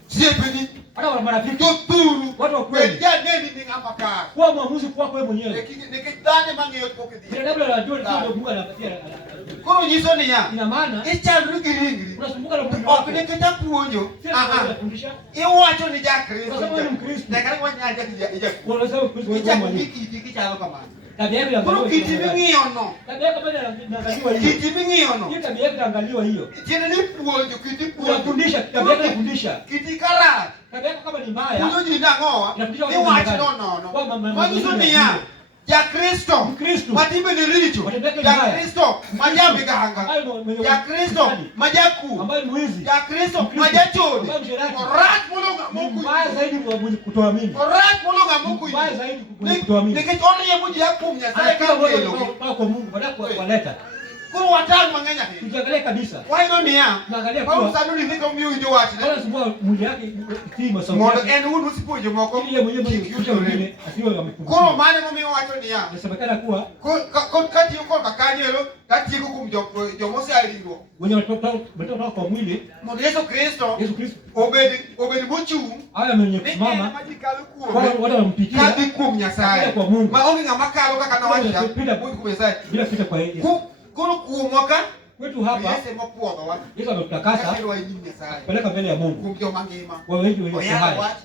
Siepeni. hata marafiki, Tuturu. watu wa kweli. Ja neni ni ngamba ka. Kuwa mwamuzi kwako wewe mwenyewe. Nikidhani mangeyo kokidhi. Bila labda anajua ndio Mungu anapatia. Koro nyiso ni ya. Ina maana Ichandru giringri. unasumbuka na mwili wako. Ok nikita puonjo. Unafundisha. Iwacho ni ja Kristo. Kwa sababu ni Mkristo. Nekana kwa nyanja ija. Unasema Kristo Icha kwa mwenyewe. kiki chalo kama. Tabia yako Koro inaangaliwa. kiti ming'iyo no. Tabia yako bado inaangaliwa hiyo. Kiti ming'iyo no. Hiyo tabia yako inaangaliwa hiyo. Tiene ni puonjo kiti puonjo. Unafundisha, tabia yako inafundisha. Kiti kara. Tabia yako kama ni mbaya, Puonjo ni nangoa. Ni wach no. Manyiso ni ya. Ja Kristo. Mkristo. Matimbe ni richo. Ja Kristo. Majamiganga. Ja Kristo. Majaku. ambaye ni mwizi, Ja Kristo. Majachoni. ambaye msherati, Orat mulunga ni Mungu. mbaya zaidi kwa kutoamini. Orat mulunga Mungu. Mbaya zaidi kwa kutoamini. Nikitona ye muji ya kumnya sasa Anataka kama wewe hilo. kwa Mungu baada ya kuwaleta. Kuru watano mangenya hii. Tujiangalie kabisa. Why don't ya? Naangalia Kwa kwa usanu ni nika mbiu ndio wachi. wala sumbua mwili yake tima sauti. Mondo en unu sipoje moko. Ili yeye mwenyewe mwenye mwingine asiwe amepunguza. Kuru mane mimi wacho ni ya. Inasemekana kuwa Ko kati yuko kakanyelo kati yuko kumjomosi aliro. wenye watoto kwa mwili Mondo Yesu Kristo. Yesu Kristo Obedi buchu. haya mwenye Ni kusimama majikalu wale kuo. wale wampitia Kabi kum nyasaye. kwa Mungu Maonge ngamakalo kaka na wacha. Mungu kumesai. bila fita kwa Yesu. Kuru kuomoka. Kwetu hapa Yese mopuoga wa. Yesu ametutakasa Kati wa inyi nyasaye. peleka mbele ya Mungu. Kumjoma ngima. Kwa wengi wenye Oyaka haya. wacha.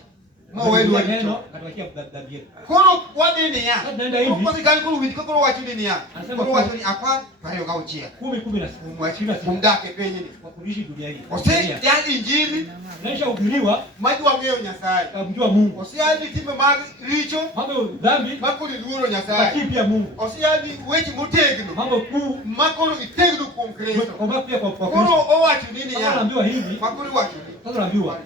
Mo wedu wa neno neno. katuachia dhambi yetu. Kuru wadini ya. Sasa tunaenda hivi. Kuru kali kuru witi kuru wacho nini ya. Anasema Kuru kwa- wacho ni apa pale ukauchia. 10 Kumdake penye ni. kwa kuishi dunia hii. Ose ya injili Naisha uhubiriwa maji wa ngeo nyasaye. kumjua Mungu. Ose ya time mag richo Mambo ya dhambi makuri luoro nyasaye. lakini pia Mungu. Ose ya wechi mutegno Mambo kuu makuru itegno kuom Kristo. kwa pia kwa Kuru Kristo. owacho nini Sasa ya. naambiwa hivi, Makuri wacho ni. sasa naambiwa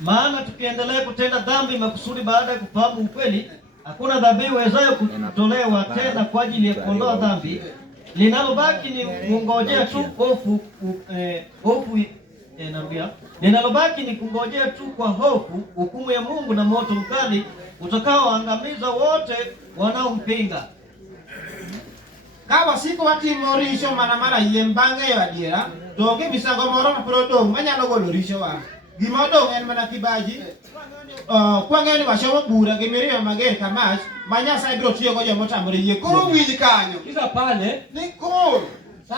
Maana tukiendelea kutenda dhambi makusudi baada ya kufahamu ukweli, hakuna dhabihu iwezayo kutolewa tena kwa ajili ya kuondoa dhambi. Linalobaki ni kungojea tu linalobaki ni kungojea tu kwa hofu hukumu ya Mungu na moto mkali utakaoangamiza wote wanaompinga. Kawa siku watimo richo mana yiem bang'e yo adiera, to onge misango moro ma pod odong' manyalo golo richo wa. Gima odong' en mana kibaji. Kwang'eyo ni wachomo bura gi mirima mager kamach ma Nyasaye biro tiyogo joma otamore yie. Koro winj kanyo. Kisa pale Ni koro.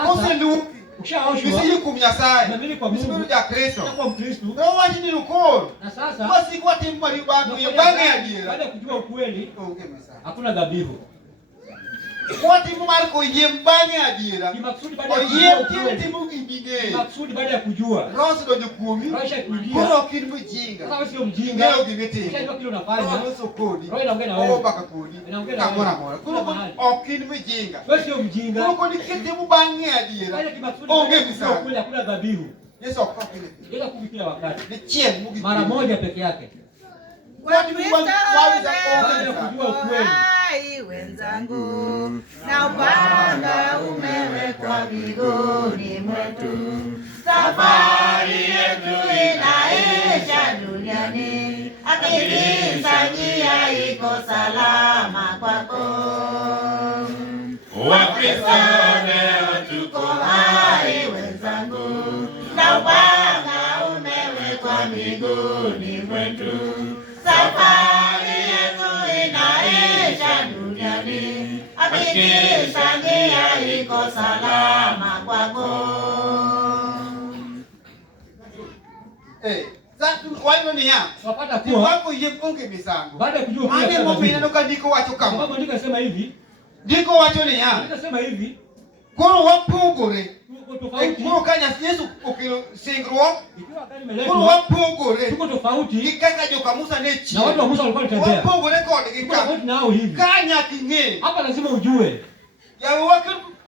Koselupi. ukishaoshwa Misi kum Nyasaye. Unaamini kwa Misi Mungu. biru ja Kristo. kwa Mkristo. Ndio wachi ni koro. Na sasa Basi kwa timu bali bangu ya bange adiera. baada ya kujua ukweli Onge Nyasaye. hakuna dhabihu. Kwa timu marko yiem bange adiera. Kimaksudi baada ya O kujua yiem timu ukweli. timu ibige. Kimaksudi baada ya kujua. Rosi do jukumi. Rasha kuingia. Koro kin mjinga. Sasa wewe sio mjinga. Leo gimeti. Ukishajua kile unafanya. Rosi kodi. Roho inaongea na Oh wewe. baka kodi. Inaongea na wewe. Kamora mora. Koro okin mjinga. Wewe sio mjinga. Koro ni kitimu bange adiera. Baada ya kimaksudi Onge baada ya kujua misana. ukweli hakuna dhabihu. Yesu akakile. Ila kuvi kila wakati. Ni chien mugi. Mara moja peke yake. Wakristo Baada ya kujua ukweli. hai wenzangu, na upanga umewekwa miguuni mwetu. Safari yetu inaisha duniani, hakika njia iko salama kwako. Wakristo leo tuko hai wenzangu, na upanga umewekwa miguuni mwetu. Safari yetu inaisha duniani, hakika njia iko salama kwako. Waino ni ya. Wapata Ni kuwa wako yiem onge misango. baada ya kujua ukweli Mane hakuna momina dhabihu. no kandiko wacho Sababu kama. andiko nasema hivi. Ndiko wacho ni ya. Nasema hivi. Koro wapogore. Tuko tofauti. Koro kanya Yesu okelo singruok. Ikiwa gari Koro imeletwa wapogore. tuko tofauti Kikaka joka Musa ne chi. na watu wa Musa walikuwa wanatembea. Wapogore kodgi Tuko ka. tofauti nao hivi. Kanya kinge. Hapa lazima ujue. Ya wakin